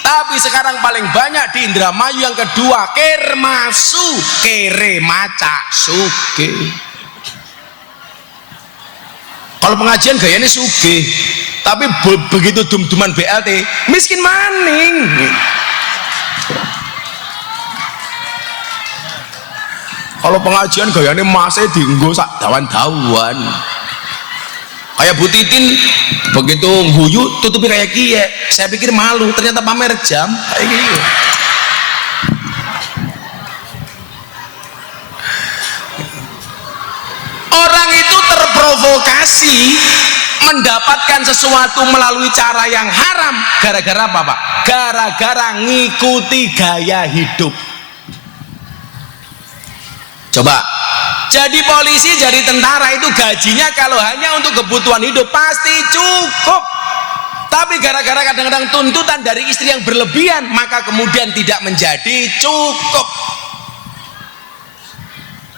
Tapi sekarang paling banyak di Indramayu yang kedua, kirmasu, kere macak sugih. Kalau pengajian gayanya sugih, tapi begitu dum-duman BLT miskin maning. Kalau pengajian gayanya masih dienggo sak dawan-dawan. Kayak Bu Titin begitu guyu tutupi kayak kie, saya pikir malu, ternyata pamer jam kayak gitu. Orang itu terprovokasi ngasih mendapatkan sesuatu melalui cara yang haram gara-gara apa Pak? Gara-gara ngikuti gaya hidup. Coba jadi polisi, jadi tentara itu gajinya kalau hanya untuk kebutuhan hidup pasti cukup, tapi gara-gara kadang-kadang tuntutan dari istri yang berlebihan maka kemudian tidak menjadi cukup.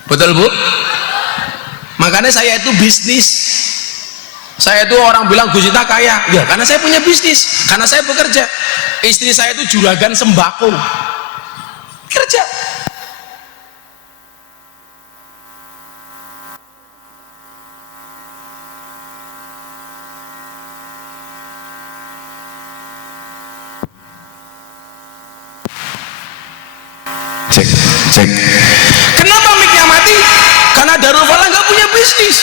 Betul Bu? Makanya saya itu bisnis. Saya itu orang bilang Gus Ita kaya, ya karena saya punya bisnis, karena saya bekerja. Istri saya itu juragan sembako, kerja. Cek. Kenapa mic-nya mati? Karena Darul Falah nggak punya bisnis.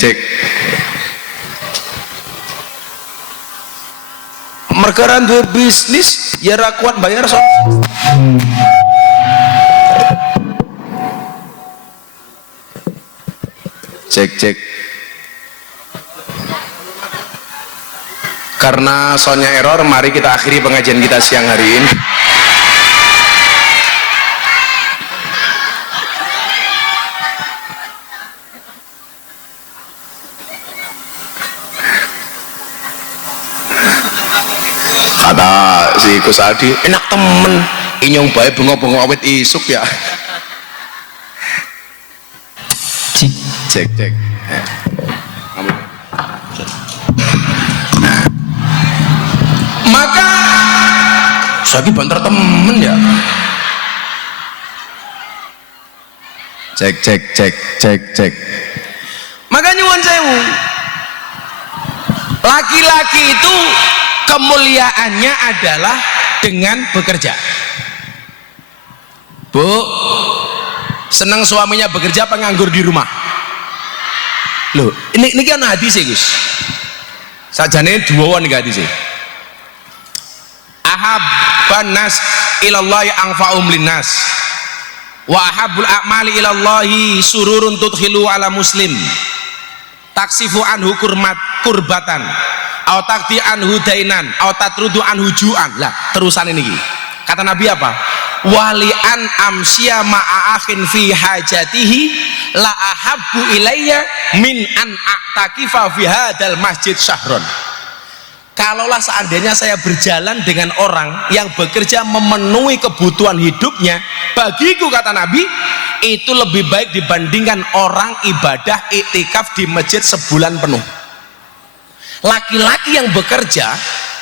Cek. Mereka duwe bisnis ya ra kuat bayar so. Cek. Karena soundnya error, mari kita akhiri pengajian kita siang hari ini. Kata si Gus Adi, enak temen inyong bae bengok-bengok awet isuk ya. Cek. Maka saya banter temen ya. Cek. Maka nyuwun sewu, laki-laki itu kemuliaannya adalah dengan bekerja. Bu, senang suaminya bekerja apa nganggur di rumah? Loh, ini kan hadis ya Gus. Sajane duwon iki hadis. Ahabban nas ilallahi anfa'um linnas wa ahabbul a'mali ilallahi sururun tudkhilu ala muslim taksifu anhu kurbatan au takti anhu dainan au tatrudu anhu ju'an. Lah terusan ini kata Nabi apa? Walian amsya ma'akhin fi hajatihi la ahabbu ilayya min an a'takifa fi hadal masjid syahron. Kalaulah seandainya saya berjalan dengan orang yang bekerja memenuhi kebutuhan hidupnya, bagiku kata Nabi itu lebih baik dibandingkan orang ibadah iktikaf di masjid sebulan penuh. Laki-laki yang bekerja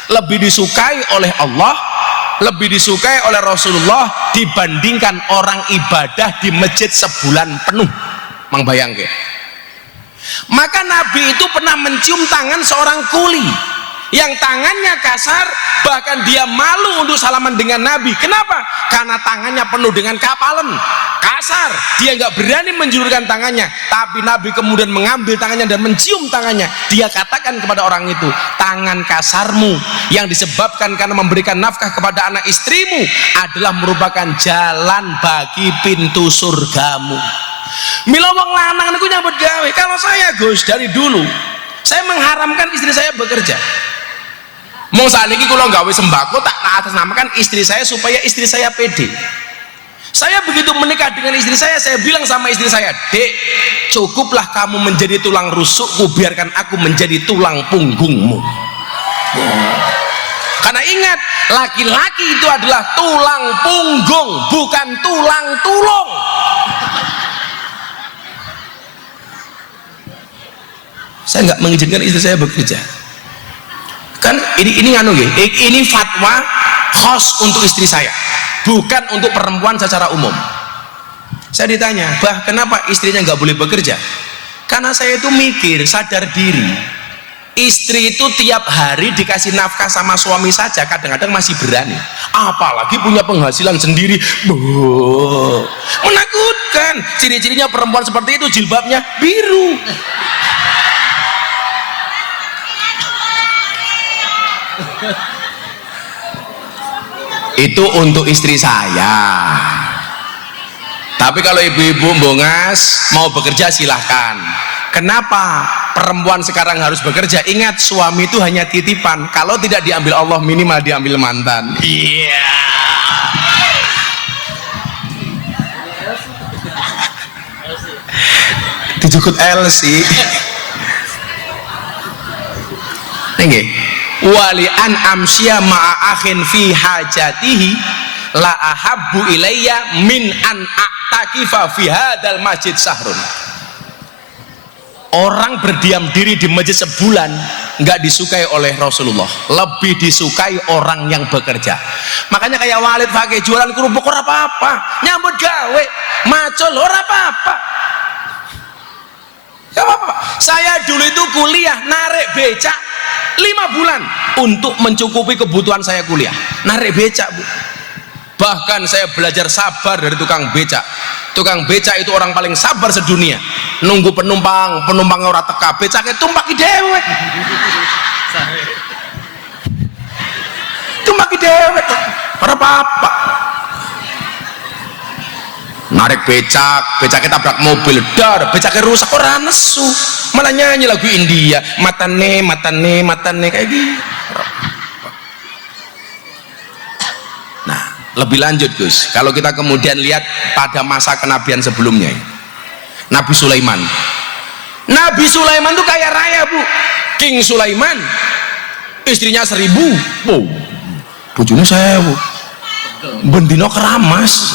lebih disukai oleh Allah, lebih disukai oleh Rasulullah dibandingkan orang ibadah di masjid sebulan penuh. Mang bayangke. Maka Nabi itu pernah mencium tangan seorang kuli yang tangannya kasar, bahkan dia malu untuk salaman dengan Nabi. Kenapa? Karena tangannya penuh dengan kapalan, kasar, dia nggak berani menjulurkan tangannya. Tapi Nabi kemudian mengambil tangannya dan mencium tangannya. Dia katakan kepada orang itu, tangan kasarmu yang disebabkan karena memberikan nafkah kepada anak istrimu adalah merupakan jalan bagi pintu surgamu. Mila wong lanang niku nyambut gawe. Kalau saya Gus dari dulu saya mengharamkan istri saya bekerja. Mau saat ini kalau gawe sembako tak atas namakan istri saya supaya istri saya pede. Saya begitu menikah dengan istri saya bilang sama istri saya, Dek, cukuplah kamu menjadi tulang rusukku, biarkan aku menjadi tulang punggungmu. Karena ingat, laki-laki itu adalah tulang punggung, bukan tulang tulung. Saya nggak mengizinkan istri saya bekerja. Kan ini nganu ya, ini fatwa khos untuk istri saya. bukan untuk perempuan secara umum. Saya ditanya, bah kenapa istrinya nggak boleh bekerja? Karena saya itu mikir, sadar diri, istri itu tiap hari dikasih nafkah sama suami saja kadang-kadang masih berani, apalagi punya penghasilan sendiri. Menakutkan. Ciri-cirinya perempuan seperti itu jilbabnya biru. Itu untuk istri saya. Tapi kalau ibu-ibu bongas mau bekerja silahkan. Kenapa perempuan sekarang harus bekerja? Ingat, suami itu hanya titipan. Kalau tidak diambil Allah, minimal diambil mantan. Iya. Dijukut Elsie. Nggih. Wali an amsya ma'a akhin fi hajatihi la ahabbu ilayya min an a'takifa fi hadzal masjid sahrun. Orang berdiam diri di masjid sebulan nggak disukai oleh Rasulullah, lebih disukai orang yang bekerja. Makanya kayak Walid Fakih jualan kerupuk ora apa-apa, nyambut gawe macul ora apa-apa. Gak apa-apa. Saya dulu itu kuliah narik becak 5 bulan untuk mencukupi kebutuhan saya kuliah, narik becak, Bu. Bahkan saya belajar sabar dari tukang becak. Tukang becak itu orang paling sabar sedunia. Nunggu penumpang ora teka, becaknya tumpaki dewek. Tumpaki dewek, ora apa-apa. Narik becaknya tabrak mobil, dar, becaknya rusak, orang nesu, malah nyanyi lagu India, matane kayak gitu. Nah, lebih lanjut Gus, kalau kita kemudian lihat pada masa kenabian sebelumnya, Nabi Sulaiman tuh kaya raya, Bu. King Sulaiman istrinya 1000, bojone 1000, bendino keramas.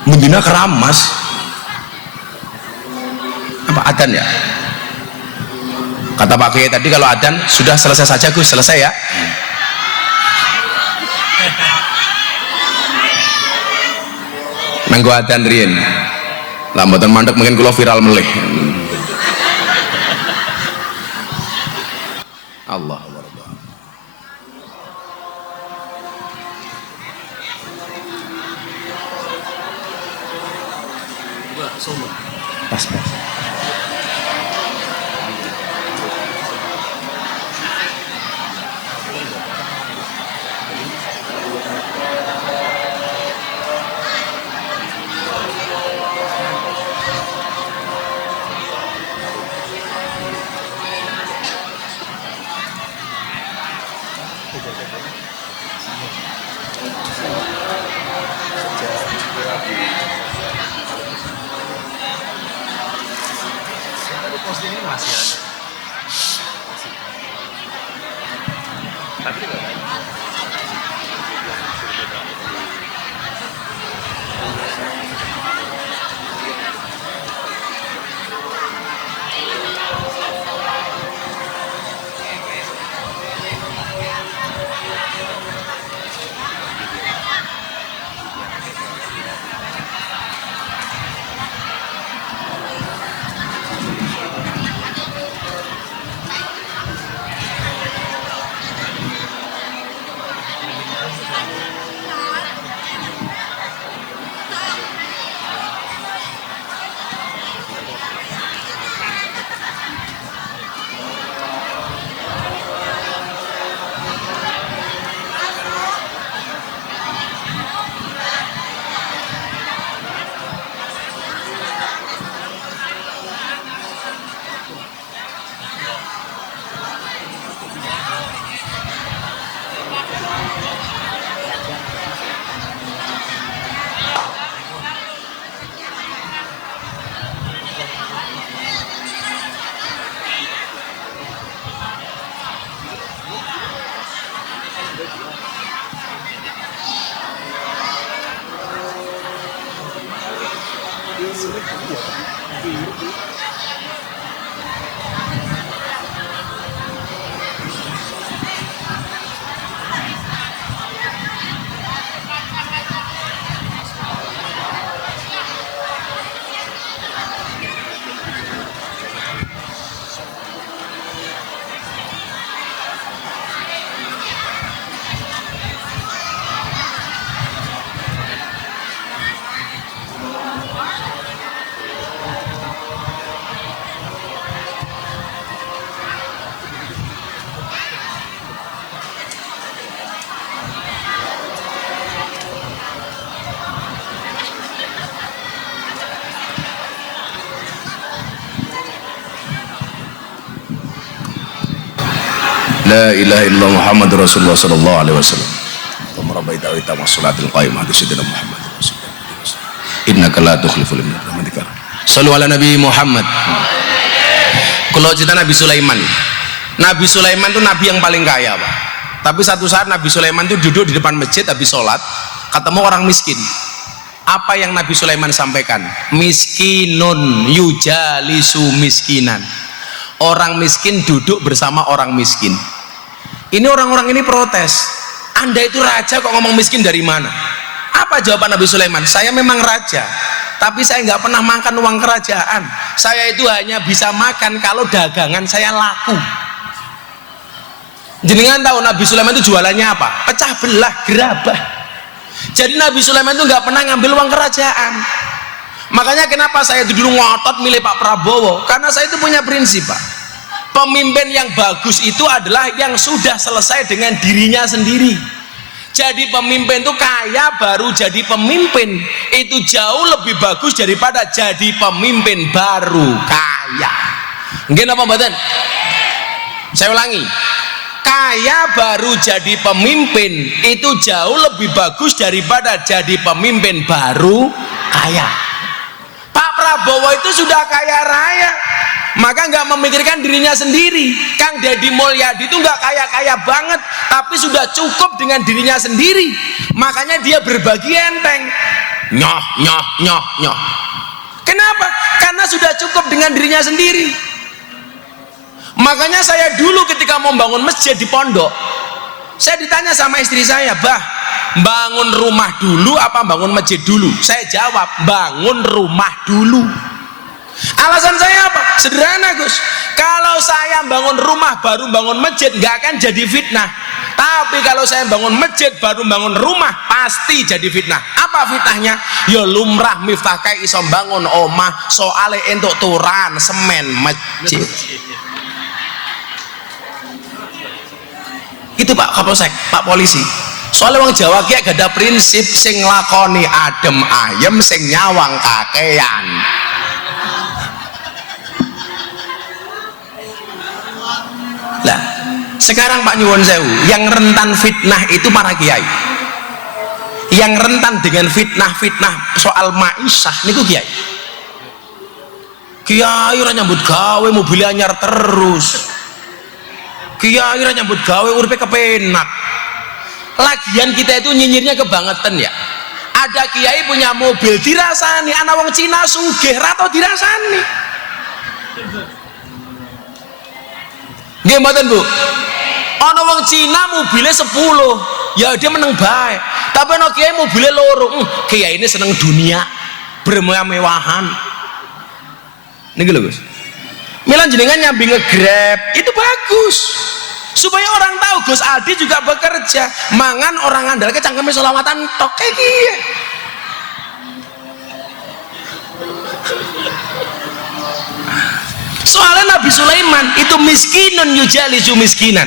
Mendina keramas. Apa adzan ya? Kata Pak Kiai tadi kalau adzan sudah selesai saja Gus, selesai ya. Nanggo adzan riyen. Lah mboten mandek mungkin kula viral melih. Allah. Pas. La ilaha illallah Muhammadur Rasulullah sallallahu alaihi wasallam. Rabbana ta'ala wa salatul qaimah di sayyidina Muhammad Rasulullah. Innaka la tukhliful mi'ad. Sallu ala Nabi Muhammad. Kalau cerita Nabi Sulaiman. Nabi Sulaiman itu nabi yang paling kaya, Pak. Tapi satu saat Nabi Sulaiman itu duduk di depan masjid habis sholat, ketemu orang miskin. Apa yang Nabi Sulaiman sampaikan? Miskinun yujalisu miskinan. Orang miskin duduk bersama orang miskin. Ini orang-orang ini protes. Anda itu raja kok ngomong miskin dari mana? Apa jawaban Nabi Sulaiman? Saya memang raja, tapi saya nggak pernah makan uang kerajaan. Saya itu hanya bisa makan kalau dagangan saya laku. Jenengan tahu Nabi Sulaiman itu jualannya apa? Pecah belah, gerabah. Jadi Nabi Sulaiman itu nggak pernah ngambil uang kerajaan. Makanya kenapa saya itu dulu ngotot milih Pak Prabowo? Karena saya itu punya prinsip, Pak. Pemimpin yang bagus itu adalah yang sudah selesai dengan dirinya sendiri. Jadi pemimpin itu kaya baru jadi pemimpin, itu jauh lebih bagus daripada jadi pemimpin baru kaya. Nggih napa mboten? Saya ulangi. Kaya baru jadi pemimpin itu jauh lebih bagus daripada jadi pemimpin baru kaya. Pak Prabowo itu sudah kaya raya, maka nggak memikirkan dirinya sendiri. Kang Deddy Mulyadi itu nggak kaya-kaya banget, tapi sudah cukup dengan dirinya sendiri. Makanya dia berbagi enteng. Nyoh, nyoh, nyoh, nyoh. Kenapa? Karena sudah cukup dengan dirinya sendiri. Makanya saya dulu ketika mau bangun masjid di pondok, saya ditanya sama istri saya, "Bah, bangun rumah dulu apa bangun masjid dulu?" Saya jawab, bangun rumah dulu. Alasan saya apa? Sederhana, Gus. Kalau saya bangun rumah baru bangun masjid nggak akan jadi fitnah. Tapi kalau saya bangun masjid baru bangun rumah pasti jadi fitnah. Apa fitnahnya? Ya lumrah Miftah kayak iso bangun omah soale entuk turan semen masjid. Itu Pak Kapolsek, Pak Polisi. Soalnya wong Jawa ki gak ada prinsip sing lakoni adem ayem sing nyawang kakean. Lah, sekarang Pak nyuwun sewu, yang rentan fitnah itu para kiai. Yang rentan dengan fitnah-fitnah soal maisah niku kiai. Kiai ora nyambut gawe mobil anyar terus. Kiai ora nyambut gawe uripe kepenak. Lagian kita itu nyinyirnya kebangetan ya. Ada kiai punya mobil dirasani, anak wong Cina sugih ra tau dirasani. Nggih mboten, Bu? Ana wong Cina mobilnya 10, ya dia meneng bae. Tapi ana kiai mobilnya loro. Kiai ini seneng dunia, bermewah-mewahan. Niki lho, Gus. Milan jenengan nyambi nge-Grab itu bagus supaya orang tahu Gus Aldi juga bekerja mangan orang andal ke cangkeme selawatan tok kayak gini. Soalnya Nabi Sulaiman itu miskinun yujalisu miskinan,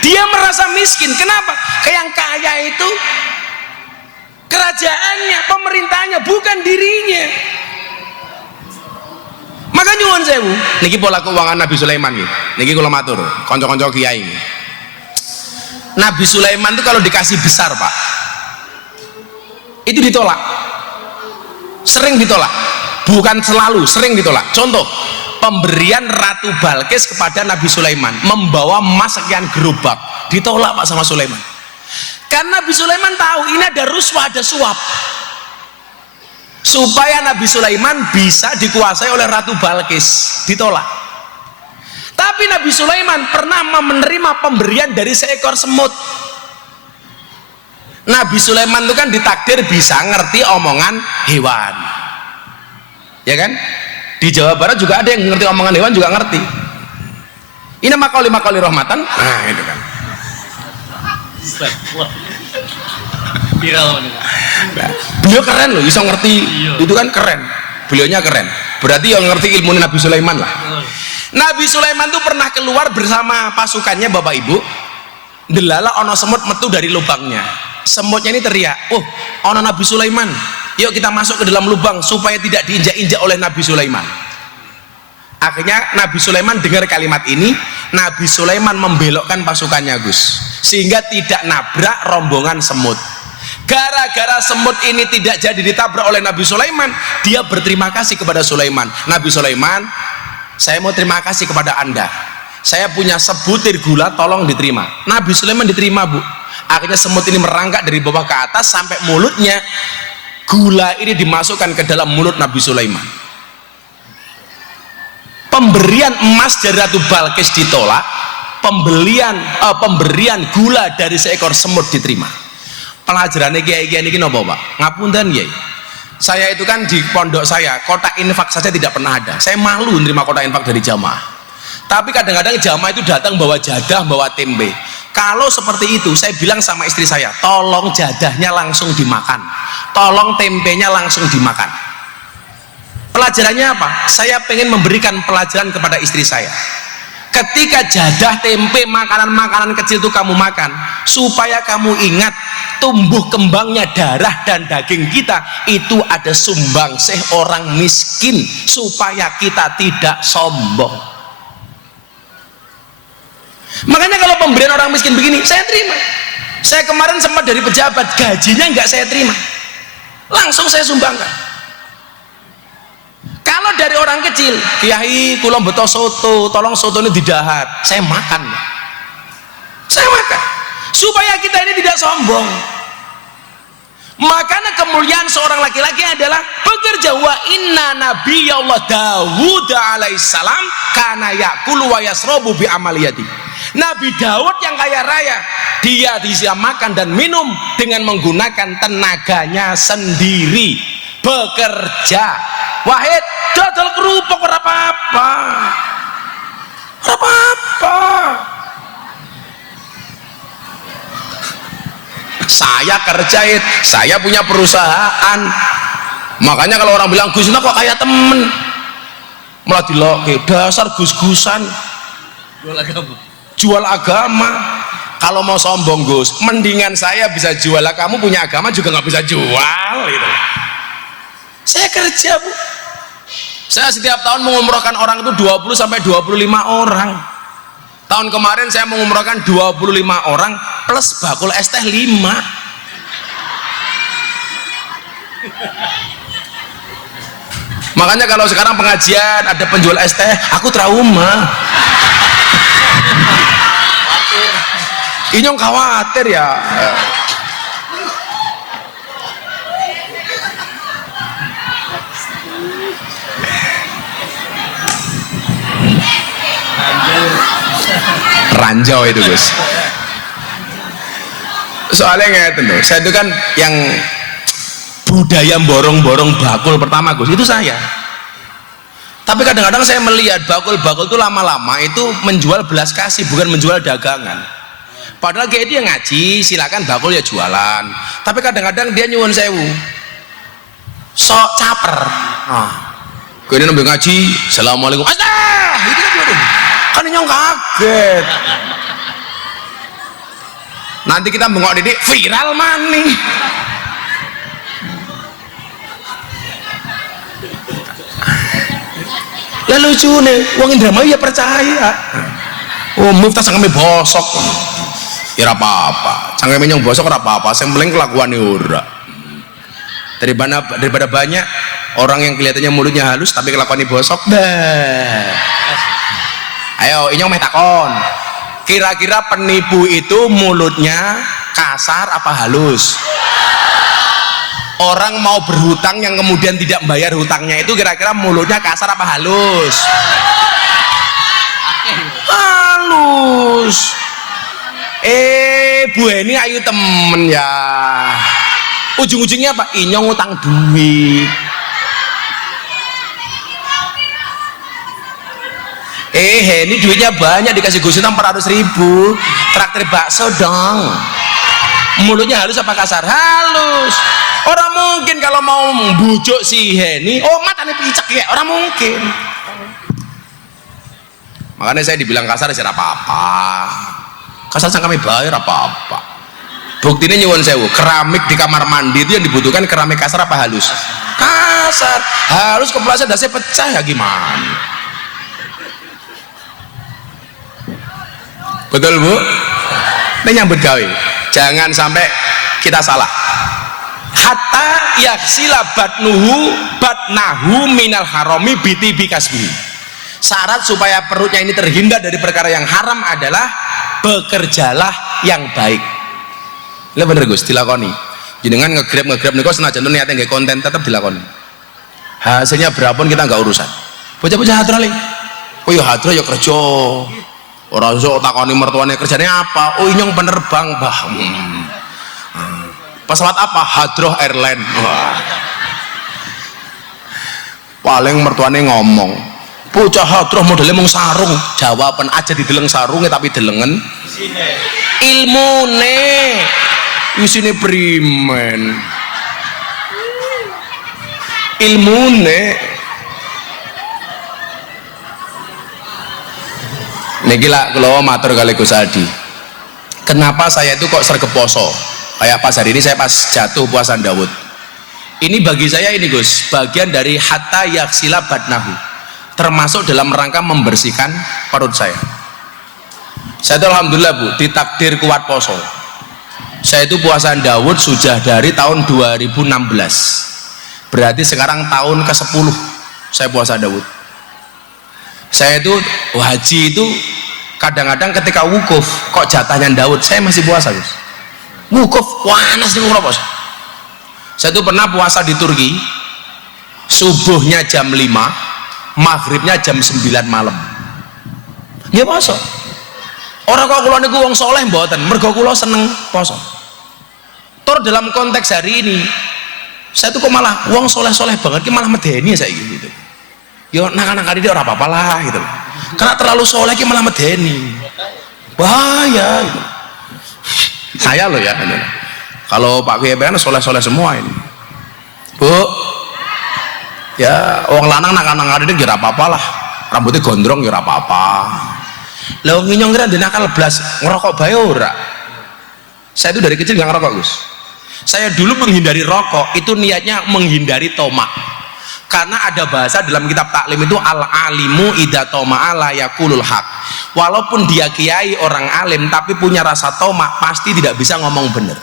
dia merasa miskin. Kenapa? Kayak yang kaya itu kerajaannya, pemerintahnya, bukan dirinya. Maka nyuwun sewu, niki pola keuangan Nabi Sulaiman gitu. Niki kula matur, kanca-kanca kiai. Nabi Sulaiman itu kalau dikasih besar, Pak, itu ditolak. Sering ditolak. Bukan selalu, sering ditolak. Contoh, pemberian Ratu Balkis kepada Nabi Sulaiman, membawa emas sekian gerobak, ditolak Pak sama Sulaiman. Karena Nabi Sulaiman tahu ini ada ruswa, ada suap. Supaya Nabi Sulaiman bisa dikuasai oleh Ratu Balkis, ditolak. Tapi Nabi Sulaiman pernah menerima pemberian dari seekor semut. Nabi Sulaiman itu kan ditakdir bisa ngerti omongan hewan, ya kan? Di Jawa Barat juga ada yang ngerti omongan hewan, juga ngerti. Ini makoli rahmatan, nah itu kan. Viral. Nah, beliau keren loh, bisa ngerti itu kan keren. Beliaunya keren. Berarti yang ngerti ilmu Nabi Sulaiman lah. Nabi Sulaiman tuh pernah keluar bersama pasukannya Bapak Ibu. Delala ono semut metu dari lubangnya. Semutnya ini teriak, "Oh, ono Nabi Sulaiman. Yuk kita masuk ke dalam lubang supaya tidak diinjak-injak oleh Nabi Sulaiman." Akhirnya Nabi Sulaiman dengar kalimat ini, Nabi Sulaiman membelokkan pasukannya Gus, sehingga tidak nabrak rombongan semut. Gara-gara semut ini tidak jadi ditabrak oleh Nabi Sulaiman, dia berterima kasih kepada Sulaiman. Nabi Sulaiman, saya mau terima kasih kepada Anda, saya punya sebutir gula, tolong diterima. Nabi Sulaiman diterima, Bu. Akhirnya semut ini merangkak dari bawah ke atas sampai mulutnya. Gula ini dimasukkan ke dalam mulut Nabi Sulaiman. Pemberian emas dari Ratu Balkis ditolak, pemberian gula dari seekor semut diterima. Pelajarannya kiai-kiai ini napa, Pak? Ngapunten, Kiai. Saya itu kan di pondok saya, kotak infak saja tidak pernah ada. Saya malu menerima kotak infak dari jamaah. Tapi kadang-kadang jamaah itu datang bawa jadah, bawa tempe. Kalau seperti itu, saya bilang sama istri saya, tolong jadahnya langsung dimakan, tolong tempenya langsung dimakan. Pelajarannya apa? Saya pengen memberikan pelajaran kepada istri saya. Ketika jadah, tempe, makanan-makanan kecil itu kamu makan, supaya kamu ingat tumbuh kembangnya darah dan daging kita itu ada sumbangsih orang miskin, supaya kita tidak sombong. Makanya kalau pemberian orang miskin begini, saya terima. Saya kemarin sempat dari pejabat, gajinya nggak saya terima, langsung saya sumbangkan. Kalau dari orang kecil, Kiai kula beto soto, tolong soto ini didahar, saya makan, supaya kita ini tidak sombong. Makanya kemuliaan seorang laki-laki adalah bekerja. Wa inna nabiyallah Dawud alaihissalam kana yakulu wa yasrobu bi amaliyati. Nabi Daud yang kaya raya, dia bisa makan dan minum dengan menggunakan tenaganya sendiri, bekerja. Wahid dodol kerupuk ora apa-apa, ora apa-apa. Saya kerja, saya punya perusahaan. Makanya kalau orang bilang Gus, kok kayak temen, malah diloke, dasar gus-gusan, jual agama. Kalau mau sombong Gus, mendingan saya bisa jual, kamu punya agama juga nggak bisa jual gitu. Saya kerja, Bu. Saya setiap tahun mengumrohkan orang itu 20 sampai 25 orang. Tahun kemarin saya mengumrohkan 25 orang plus bakul es teh 5. Makanya kalau sekarang pengajian ada penjual es teh, aku trauma. Inyong khawatir ya. Ranjau itu Gus. Soalnya nggak tuh, saya itu kan yang budaya borong-borong bakul pertama Gus, itu saya. Tapi kadang-kadang saya melihat bakul-bakul itu lama-lama itu menjual belas kasih, bukan menjual dagangan. Padahal kayak dia ngaji, silakan bakul ya jualan. Tapi kadang-kadang dia nyuwun sewu, sok caper. Gue ini nambah ngaji, assalamualaikum, itu kan nyong kaget. Nanti kita bengok didik viral maning. Lah lucu nih, wong Indramayu ya percaya. Oh, Miftah cangkeme bosok. Ya ora apa-apa. Cangkeme nyong bosok ora apa-apa, sing penting kelakuane ora. Daripada banyak orang yang kelihatannya mulutnya halus tapi kelakuannya bosok. Ayo, inyong meh takon. Kira-kira penipu itu mulutnya kasar apa halus? Orang mau berhutang yang kemudian tidak membayar hutangnya itu kira-kira mulutnya kasar apa halus? Halus. Bu ini ayu temen ya. Ujung-ujungnya apa? Inyong utang duit. Ini duitnya banyak, dikasih Gus Utang 400.000, traktir bakso dong. Mulutnya halus apa kasar? Halus. Orang mungkin kalau mau membujuk si Heni, oh matanya picek ya, orang mungkin. Makanya saya dibilang kasar ya apa-apa. Kasar sang kami bayar apa-apa. Buktinya nyuwun sewu, keramik di kamar mandi itu yang dibutuhkan keramik kasar apa halus? Kasar. Halus kepleset dasnya pecah ya gimana? Betul Bu? Ini nyambut gawe. Jangan sampai kita salah. Hatta yaksila batnahu minal harami biti bikasbihi. Syarat supaya perutnya ini terhindar dari perkara yang haram adalah bekerjalah yang baik. Lah bener Gus, dilakoni. Jenengan ngegrab niku senajan niate nggih konten tetap dilakoni. Hasilnya berapun kita nggak urusan. Bocah-bocah hadroh le. Oh ya hadroh ya kerja. Ora iso takoni mertuane kerjane apa? Oh inyong penerbang, Bah. Pesawat apa? Hadroh Airline. Wah. Paling mertuane ngomong, bocah hadroh modelnya mung sarung, jawaban aja dideleng sarungnya tapi delengen ilmune isine primen. Ilmune niki lah kula matur kali Gus Adi. Kenapa saya itu kok sregep poso? Kayak pas hari ini saya pas jatuh puasa Daud. Ini bagi saya ini Gus, bagian dari hatta yaksila batnahu. Termasuk dalam rangka membersihkan perut saya. Saya itu alhamdulillah Bu, ditakdir kuat poso. Saya itu puasa Daud sudah dari tahun 2016. Berarti sekarang tahun ke-10 saya puasa Daud. Saya itu haji itu kadang-kadang ketika wukuf kok jatahnya Daud, saya masih puasa Gus. Wukuf panas di Eropa. Saya itu pernah puasa di Turki, subuhnya jam 5, maghribnya jam 9 malam. Ya poso. Orang kok kula niku wong soleh mboten, mergo kula seneng poso. Tur dalam konteks hari ini, saya tuh kok malah wong soleh-soleh banget ki malah medeni saya gitu. Yo nak-nak dia ora apa-apa lah gitu. Karena terlalu soleh ki malah medeni. Bahaya gitu. Saya loh ya. Kalau Pak Kiai soleh-soleh semua ini. Bu. Ya, wong lanang nak-nak dia ora apa-apa lah. Rambutnya gondrong ya ora apa-apa. Lah wong nyong kira nakal blas ngerokok bae ora. Saya itu dari kecil nggak ngerokok Gus. Saya dulu menghindari rokok itu niatnya menghindari tomak. Karena ada bahasa dalam kitab taklim itu al-alimu idza toma'a la yaqulul haq. Walaupun dia kiai orang alim tapi punya rasa tomak pasti tidak bisa ngomong benar.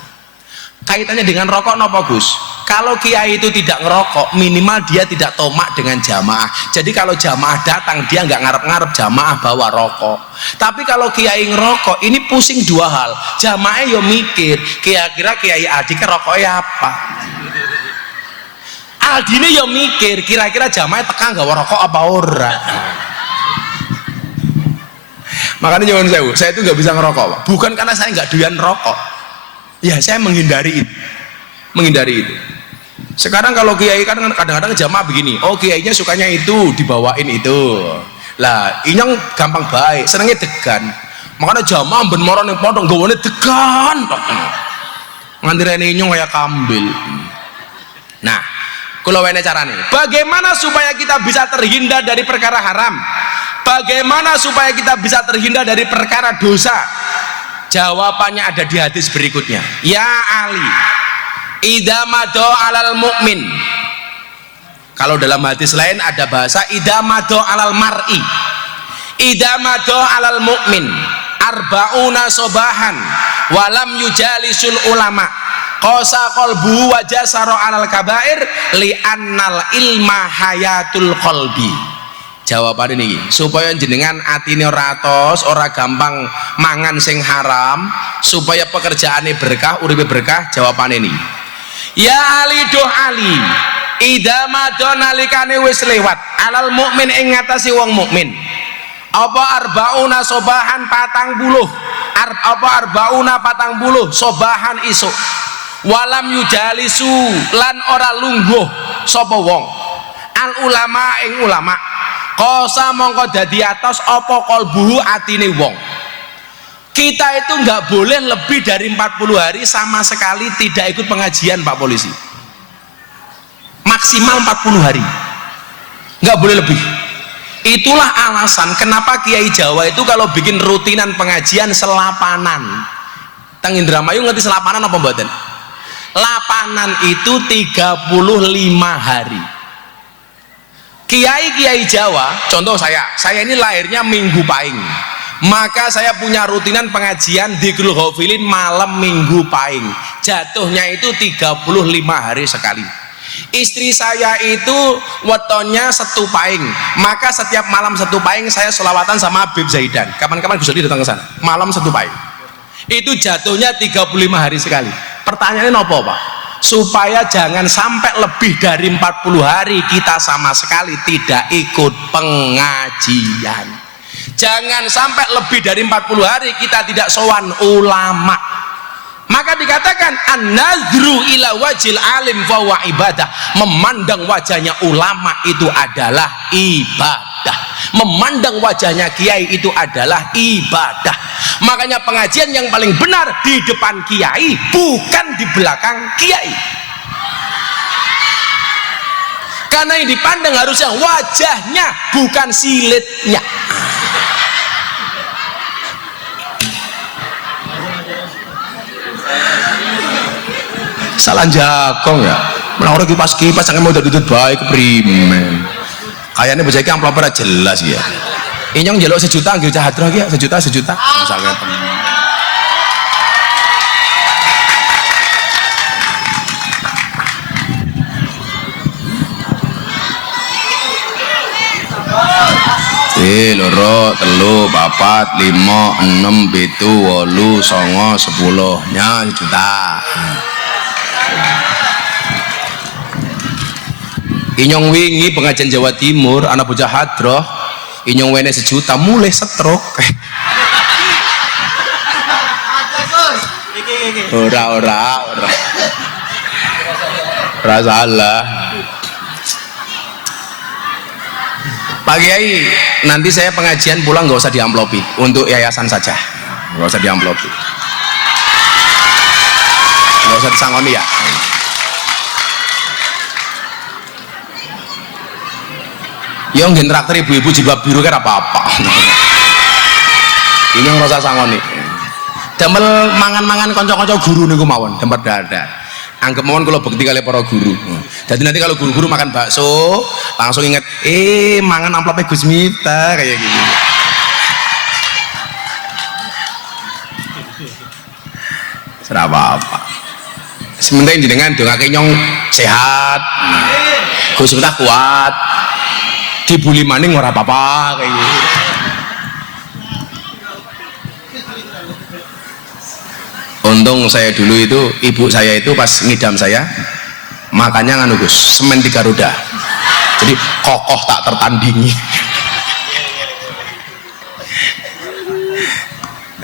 Kaitannya dengan rokok napa Gus? Kalau kiai itu tidak ngerokok minimal dia tidak tomak dengan jamaah. Jadi kalau jamaah datang dia nggak ngarep-ngarep jamaah bawa rokok. Tapi kalau kiai ngerokok ini pusing dua hal. Jamaah yo mikir kira-kira kiai Adi rokoknya apa. Aldine yo mikir kira-kira jamaah tekan nggak rokok apa ora. Makanya jangan saya itu nggak bisa ngerokok. Bukan karena saya nggak doyan rokok. Ya saya menghindari itu. Sekarang kalau kiai kan kadang-kadang jamaah begini, oh kiainya sukanya itu dibawain itu. Lah inyong gampang baik, senengnya degan. Makanya jamaah ben moron yang potong gawane degan tok. Nganti rene inyong kayak kambil. Nah, kula wene carane. Bagaimana supaya kita bisa terhindar dari perkara haram? Bagaimana supaya kita bisa terhindar dari perkara dosa? Jawabannya ada di hadis berikutnya. Ya Ali, idza mado alal mu'min. Kalau dalam hadis lain ada bahasa idza mado alal mar'i. Idza mado alal mu'min arbauna sobahan walam yujalisul ulama. Qasa qalbu wa jasara alal kabair li annal ilma hayatul qalbi. Jawaban ini supaya jenengan atine ora atos, ora gampang mangan sing haram, supaya pekerjaane berkah, uripe berkah. Jawaban ini ya Ali doh Ali idza madona nalikane wis lewat alal mukmin ing ngatasi wong mukmin apa arbauna sobahan 40 apa arbauna 40 sobahan isuk walam yujalisu lan ora lungguh sapa wong al ulama ing ulama kosa mongko dadi atos apa kolbuhu atine wong. Kita itu nggak boleh lebih dari 40 hari sama sekali tidak ikut pengajian Pak Polisi. Maksimal 40 hari nggak boleh lebih. Itulah alasan kenapa Kiai Jawa itu kalau bikin rutinan pengajian selapanan. Teng Indramayu ngerti selapanan apa mboten? Lapanan itu 35 hari. Kiai-kiai Jawa, contoh saya ini lahirnya Minggu Pahing. Maka saya punya rutinan pengajian Dzikrul Ghafilin malam Minggu Pahing. Jatuhnya itu 35 hari sekali. Istri saya itu wetonnya Setu Pahing. Maka setiap malam Setu Pahing saya selawatan sama Habib Zaidan. Kapan-kapan Gus Dur datang ke sana. Malam Setu Pahing. Itu jatuhnya 35 hari sekali. Pertanyaannya apa, Pak? Supaya jangan sampai lebih dari 40 hari kita sama sekali tidak ikut pengajian. Jangan sampai lebih dari 40 hari kita tidak sowan ulama. Maka dikatakan an-nazru ila wajil alim fa huwa ibadah. Memandang wajahnya ulama itu adalah ibadah. Memandang wajahnya kiai itu adalah ibadah. Makanya pengajian yang paling benar di depan kiai, bukan di belakang kiai. Karena yang dipandang harusnya wajahnya, bukan silitnya. Salah jakong ya. Menang orang kipas jangan mau duduk baik primen. Kayaknya bisa iki amplop ora jelas ya. Inyong njaluk 1 juta nggih Cah Hadroh iki 1 juta. Misalnya loro, telu, papat, 5, 6, 7, 8, 9, 10 nya 1 juta. Inyong wingi pengajian Jawa Timur anak bocah Hadroh, inyong wene 1 juta mulai stroke. Ora salah. Pak Kiai, nanti saya pengajian pulang nggak usah diamplopi, untuk yayasan saja, nggak usah diamplopi, nggak usah disangoni ya. Yang nggih traktir ibu-ibu jilbab biru kan apa-apa. Ini yang rasa sangoni. Damel mangan-mangan konco-konco guru niku mawon, demper dada. Anggap mawon kalau bukti kali para guru. Jadi nanti kalau guru-guru makan bakso, langsung inget, mangan amplopnya Gus Miftah kayak gini. Serah apa-apa. Sementing jenengan dongake nyong sehat, Gus Miftah kuat, dibuli maning ora apa-apa kayak gitu. Untung saya dulu itu, ibu saya itu pas ngidam saya makannya nganu Gus, semen 3 roda, jadi kokoh tak tertandingi.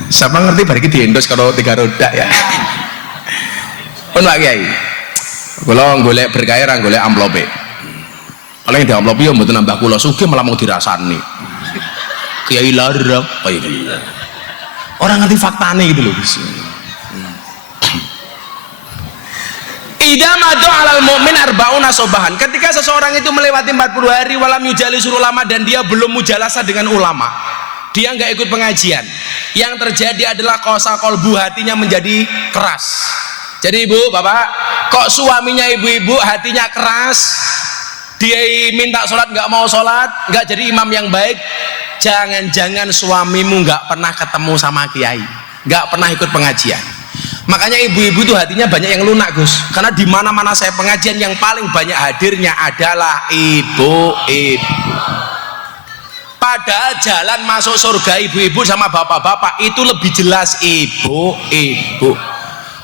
Siapa ngerti bariki diendos kalau 3 roda ya. Pun Pak Kiai, kalau golek berkaya orang golek amplope, paling di amplope ya mboten nambah kula sugih malah mau dirasani. Kiai larang kayak gitu. Orang ngerti faktane gitu loh Gus. Idza madu alal mu'min arba'una sobahan. Ketika seseorang itu melewati 40 hari walam yujalisul ulama dan dia belum mujalasah dengan ulama, dia nggak ikut pengajian, yang terjadi adalah qasa qalbu, hatinya menjadi keras. Jadi ibu, bapak, kok suaminya ibu-ibu hatinya keras, dia minta sholat nggak mau sholat, nggak jadi imam yang baik, jangan-jangan suamimu nggak pernah ketemu sama kiai, nggak pernah ikut pengajian. Makanya ibu-ibu tuh hatinya banyak yang lunak Gus, karena di mana-mana saya pengajian yang paling banyak hadirnya adalah ibu-ibu. Padahal jalan masuk surga ibu-ibu sama bapak-bapak itu lebih jelas ibu-ibu.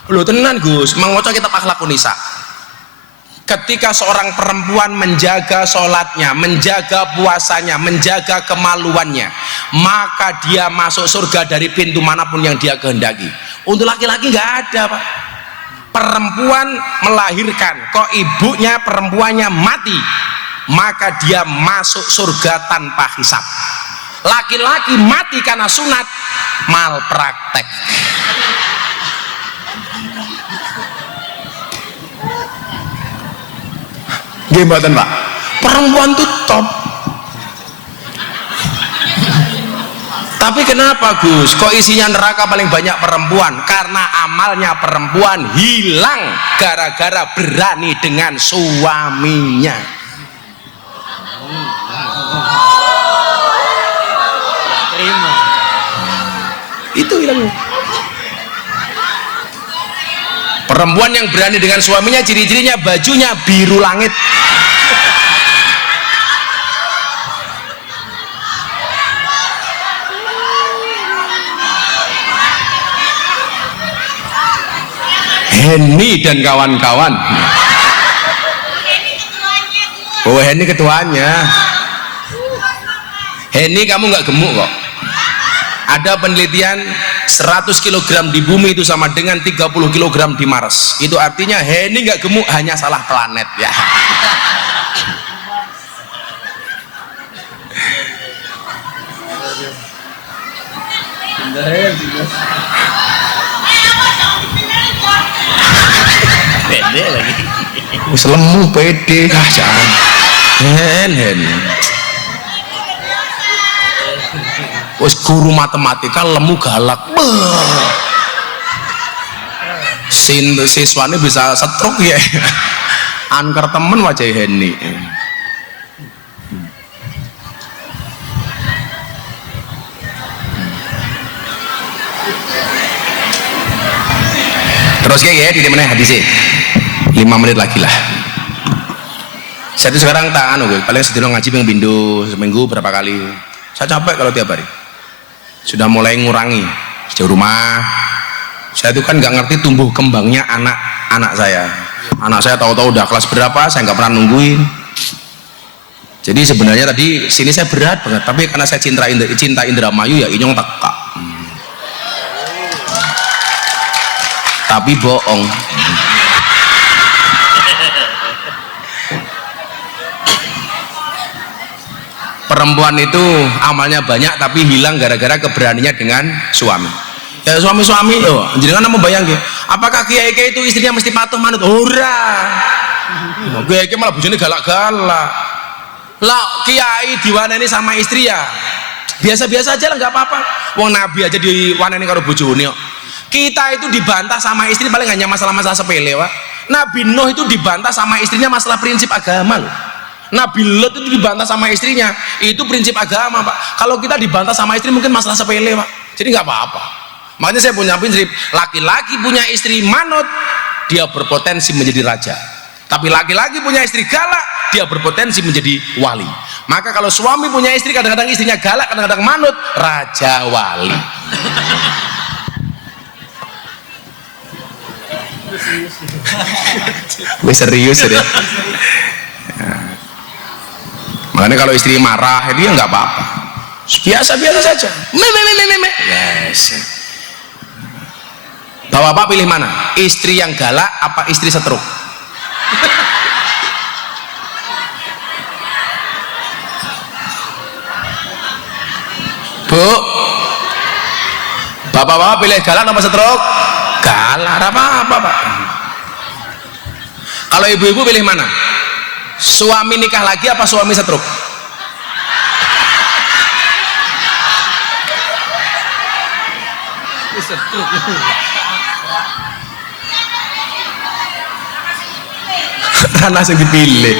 Loh tenan Gus, mangwaca kitab Akhlaqun Nisa. Ketika seorang perempuan menjaga sholatnya, menjaga puasanya, menjaga kemaluannya, maka dia masuk surga dari pintu manapun yang dia kehendaki. Untuk laki-laki nggak ada Pak. Perempuan melahirkan, kok ibunya perempuannya mati, maka dia masuk surga tanpa hisab. Laki-laki mati karena sunat, malpraktek. Gimana Pak? Perempuan tuh top. Tapi kenapa Gus? Kok isinya neraka paling banyak perempuan? Karena amalnya perempuan hilang gara-gara berani dengan suaminya. Itu hilang. Perempuan yang berani dengan suaminya ciri-cirinya bajunya biru langit. Henny dan kawan-kawan. Oh, Henny ketuanya. Henny kamu nggak gemuk kok. Ada penelitian 100 kg di bumi itu sama dengan 30 kg di Mars. Itu artinya Henny nggak gemuk, hanya salah planet ya. Pede lagi. Lemu pede kah jangan. Hen. Wes guru matematika lemu galak. Siswanya bisa stroke ya. Angker temen wajah Henny. Terus kayak ya di mana hadisnya 5 menit lagi lah. Saya itu sekarang tak anu, paling sedino ngaji seminggu berapa kali. Saya capek kalau tiap hari. Sudah mulai ngurangi di rumah. Saya itu kan nggak ngerti tumbuh kembangnya anak saya. Anak saya tahu-tahu udah kelas berapa, saya nggak pernah nungguin. Jadi sebenarnya tadi sini saya berat banget, tapi karena saya cinta Indramayu ya inyong teka. Tapi bohong. Perempuan itu amalnya banyak tapi hilang gara-gara keberaniannya dengan suami. Ya suami-suami loh, jadi kan mau bayang gitu. Apakah kiai itu istrinya mesti patuh manut? Ora. Kiai malah bojone galak-galak. Lah kiai diwaneni sama istri ya biasa-biasa aja lah, nggak apa-apa. Wong Nabi aja diwaneni karo bojone kok. Kita itu dibantah sama istri paling hanya masalah-masalah sepele, Pak. Nabi Nuh itu dibantah sama istrinya masalah prinsip agama loh. Nabi Lot itu dibantah sama istrinya, itu prinsip agama, Pak. Kalau kita dibantah sama istri mungkin masalah sepele, Pak. Jadi nggak apa-apa. Makanya saya punya prinsip, laki-laki punya istri manut, dia berpotensi menjadi raja. Tapi laki-laki punya istri galak, dia berpotensi menjadi wali. Maka kalau suami punya istri, kadang-kadang istrinya galak, kadang-kadang manut, raja wali. Gue serius ya. Makanya kalau istri marah dia nggak apa-apa, biasa-biasa saja. Yes. Bapak pilih mana? Istri yang galak apa istri setruk? Bu, bapak-bapak pilih galak apa setruk? Galak, apa-apa, Pak. Kalau ibu-ibu pilih mana? Suami nikah lagi apa suami setruk? Langsung dipilih.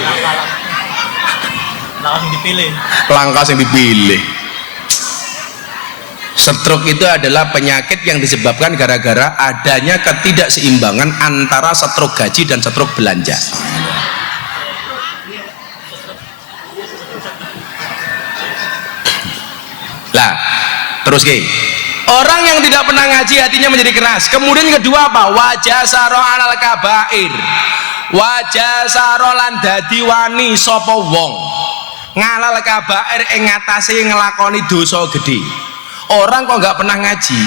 Langkah yang dipilih. Stroke itu adalah penyakit yang disebabkan gara-gara adanya ketidakseimbangan antara stroke gaji dan stroke belanja. Lah, terus ke orang yang tidak pernah ngaji hatinya menjadi keras. Kemudian kedua apa? Wajah saro alal kabair. Wajah saro lan dadi wani sapa wong ngalal kabair ing ngatasi ngelakoni dosa gede. Orang kok nggak pernah ngaji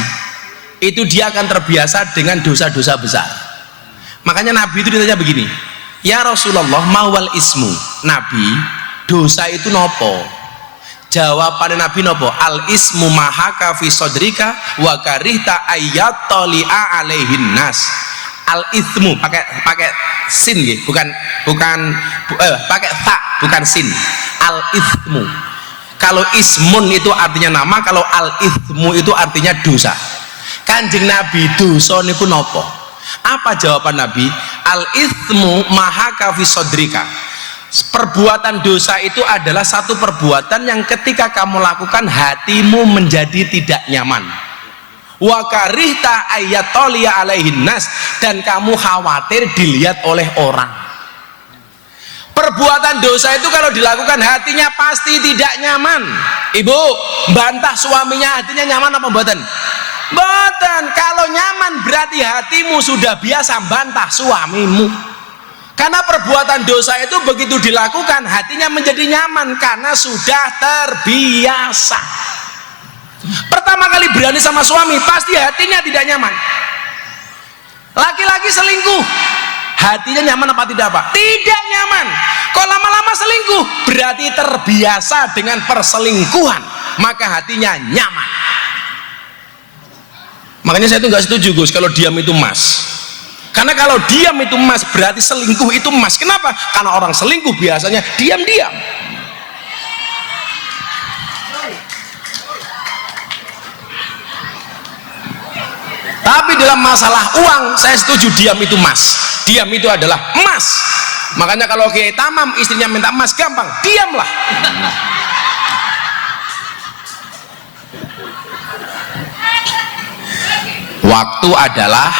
itu dia akan terbiasa dengan dosa-dosa besar. Makanya Nabi itu ditanya begini, ya Rasulullah mawal ismu, Nabi dosa itu nopo? Jawabannya Nabi nopo? Al ismu mahaka fi sodrika wa karihta ayyatoli'a alaihin nas. Al ismu pakai sin gitu, bukan pakai ta bukan sin. Al ismu. Kalau ismun itu artinya nama, kalau al-ithmu itu artinya dosa. Kanjeng Nabi dosa niku nopo? Apa jawaban Nabi? Al-ithmu mahaka fi sodrika. Perbuatan dosa itu adalah satu perbuatan yang ketika kamu lakukan hatimu menjadi tidak nyaman. wa karihta ayatoliya alaihin nas, dan kamu khawatir dilihat oleh orang. Perbuatan dosa itu kalau dilakukan hatinya pasti tidak nyaman. Ibu, bantah suaminya hatinya nyaman apa mboten? Mboten. Kalau nyaman berarti hatimu sudah biasa bantah suamimu. Karena perbuatan dosa itu begitu dilakukan hatinya menjadi nyaman karena sudah terbiasa. Pertama kali berani sama suami pasti hatinya tidak nyaman. Laki-laki selingkuh, hatinya nyaman apa tidak, Pak? Tidak nyaman. Kalau lama-lama selingkuh berarti terbiasa dengan perselingkuhan, maka hatinya nyaman. Makanya saya itu nggak setuju, Gus, kalau diam itu emas. Karena kalau diam itu emas berarti selingkuh itu emas. Kenapa? Karena orang selingkuh biasanya diam-diam. Tapi dalam masalah uang saya setuju diam itu emas. Diam itu adalah emas. Makanya kalau Kiai Tamam istrinya minta emas gampang, diamlah. Waktu adalah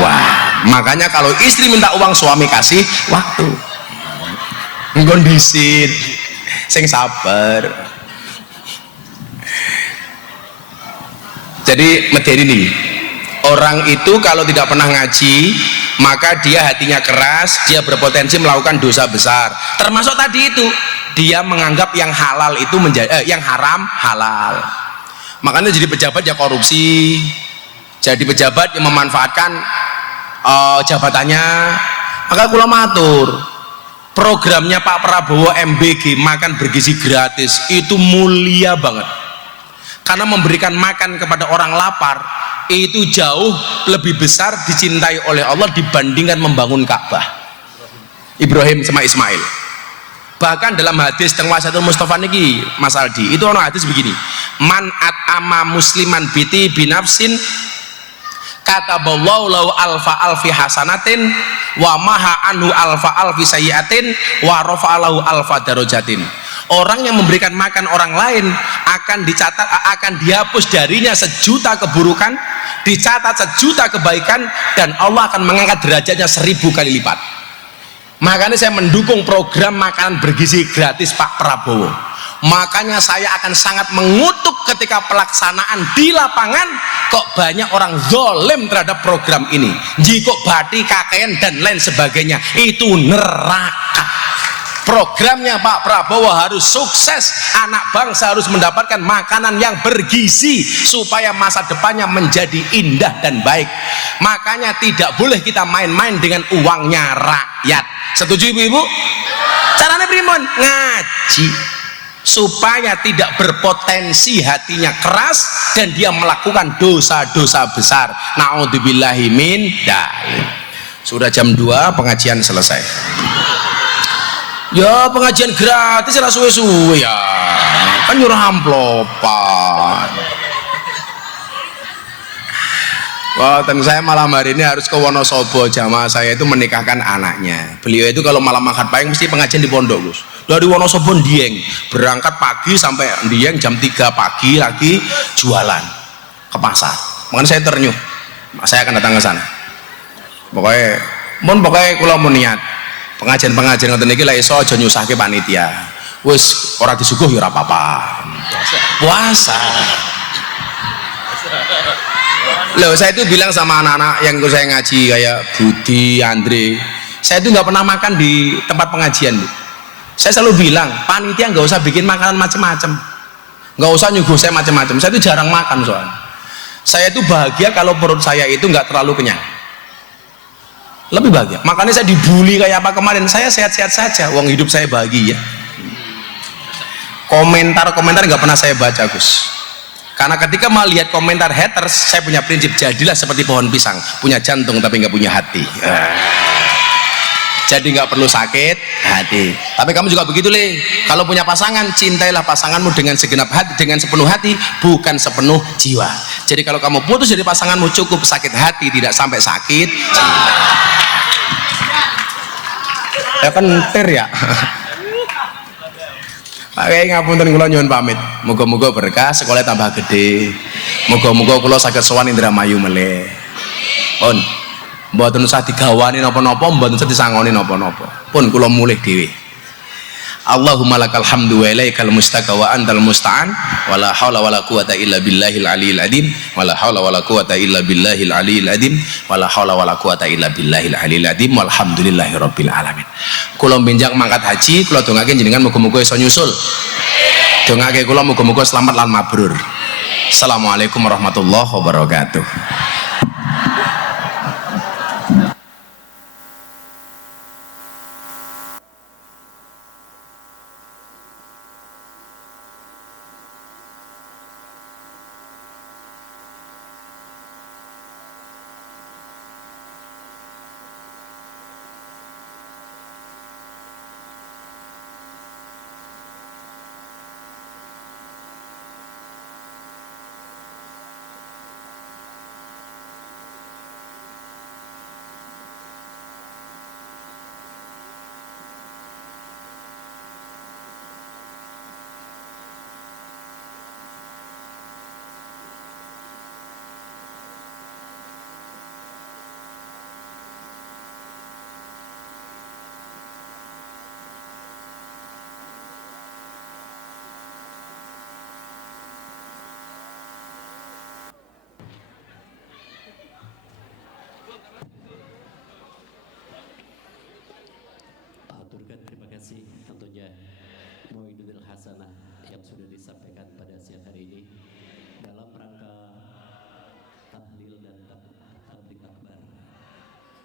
uang. Makanya kalau istri minta uang, suami kasih waktu. Ngondisin, sing sabar. Jadi medeni nih, orang itu kalau tidak pernah ngaji, maka dia hatinya keras, dia berpotensi melakukan dosa besar. Termasuk tadi itu, dia menganggap yang halal itu menjadi yang haram halal. Makanya jadi pejabat ya korupsi, jadi pejabat yang memanfaatkan jabatannya. Maka kula matur, programnya Pak Prabowo MBG makan bergizi gratis itu mulia banget. Karena memberikan makan kepada orang lapar itu jauh lebih besar dicintai oleh Allah dibandingkan membangun Ka'bah. Ibrahim sama Ismail. Bahkan dalam hadis Tengwasatul Mustafa niki Mas Aldi, itu ono hadis begini, man at'ama musliman biti binafsin kataballahu lahu alfa alfi hasanatin wa maha anhu alfa alfi sayyiatin wa rafa'alahu alfa darajatin. Orang yang memberikan makan orang lain akan dicatat, akan dihapus darinya 1.000.000 keburukan, dicatat 1.000.000 kebaikan, dan Allah akan mengangkat derajatnya 1.000 kali lipat. Makanya saya mendukung program makanan bergizi gratis Pak Prabowo. Makanya saya akan sangat mengutuk ketika pelaksanaan di lapangan kok banyak orang zalim terhadap program ini. Jika bati kakean dan lain sebagainya, itu neraka. Programnya Pak Prabowo harus sukses, anak bangsa harus mendapatkan makanan yang bergizi supaya masa depannya menjadi indah dan baik. Makanya tidak boleh kita main-main dengan uangnya rakyat. Setuju Ibu-ibu? Caranya primun? Ngaji supaya tidak berpotensi hatinya keras dan dia melakukan dosa-dosa besar. Na'udzubillahi min dzalik. Sudah jam 2 pengajian selesai. Ya pengajian gratis ya suwe-suwe ya, kan nyuruh amplopan. Wah, dan saya malam hari ini harus ke Wonosobo, jamaah saya itu menikahkan anaknya. Beliau itu kalau malam akad pahing mesti pengajian di pondok, Gus. Dari Wonosobo Dieng, berangkat pagi sampai Dieng jam 3 pagi lagi jualan ke pasar. Makanya saya ternyuh, saya akan datang ke sana. Pokoknya kula mau niat pengajian ngoten niki lek iso aja nyusahke panitia. Wis ora disuguh ya ora apa-apa. Puasa. Loh, saya itu bilang sama anak-anak yang ikut saya ngaji kayak Budi, Andre, saya itu nggak pernah makan di tempat pengajian. Saya selalu bilang, panitia nggak usah bikin makanan macam-macam, nggak usah nyuguh saya macam-macam. Saya itu jarang makan soalnya. Saya itu bahagia kalau perut saya itu nggak terlalu kenyang. Lebih bahagia. Makanya saya dibully kayak apa kemarin. Saya sehat-sehat saja. Uang hidup saya bahagia. Komentar-komentar nggak pernah saya baca, Gus. Karena ketika melihat komentar haters, saya punya prinsip, jadilah seperti pohon pisang, punya jantung tapi nggak punya hati. Jadi nggak perlu sakit hati. Tapi kamu juga begitu, Le. Kalau punya pasangan, cintailah pasanganmu dengan segenap hati, dengan sepenuh hati, bukan sepenuh jiwa. Jadi kalau kamu putus dari pasanganmu, cukup sakit hati, tidak sampai sakit jiwa. Ya kan ter ya. Pakai ngapunten kula nyuwun pamit. Muga-muga berkah sekolah tambah gede. Muga-muga kula saged sowan Indramayu melih. Pun mboten usah digawani napa-napa, mboten usah disangoni napa-napa. Pun kula mulih dhewe. Allahumma lakal hamdu wa ilaikal mustaka wa antal musta'an wa la haula wa la quwata illa billahil aliyil adim wa la haula wa la quwata illa billahil aliyil adim wa la haula wa la quwata illa billahil aliyil adim walhamdulillahi rabbil alamin. Kula benjang mangkat haji, kula dongake jenengan muga-muga iso nyusul. Dongake kula muga-muga selamat lan mabrur. Assalamualaikum warahmatullahi wabarakatuh. Aturkan terima kasih tentunya Muidul Hasanah yang sudah disampaikan pada siang hari ini.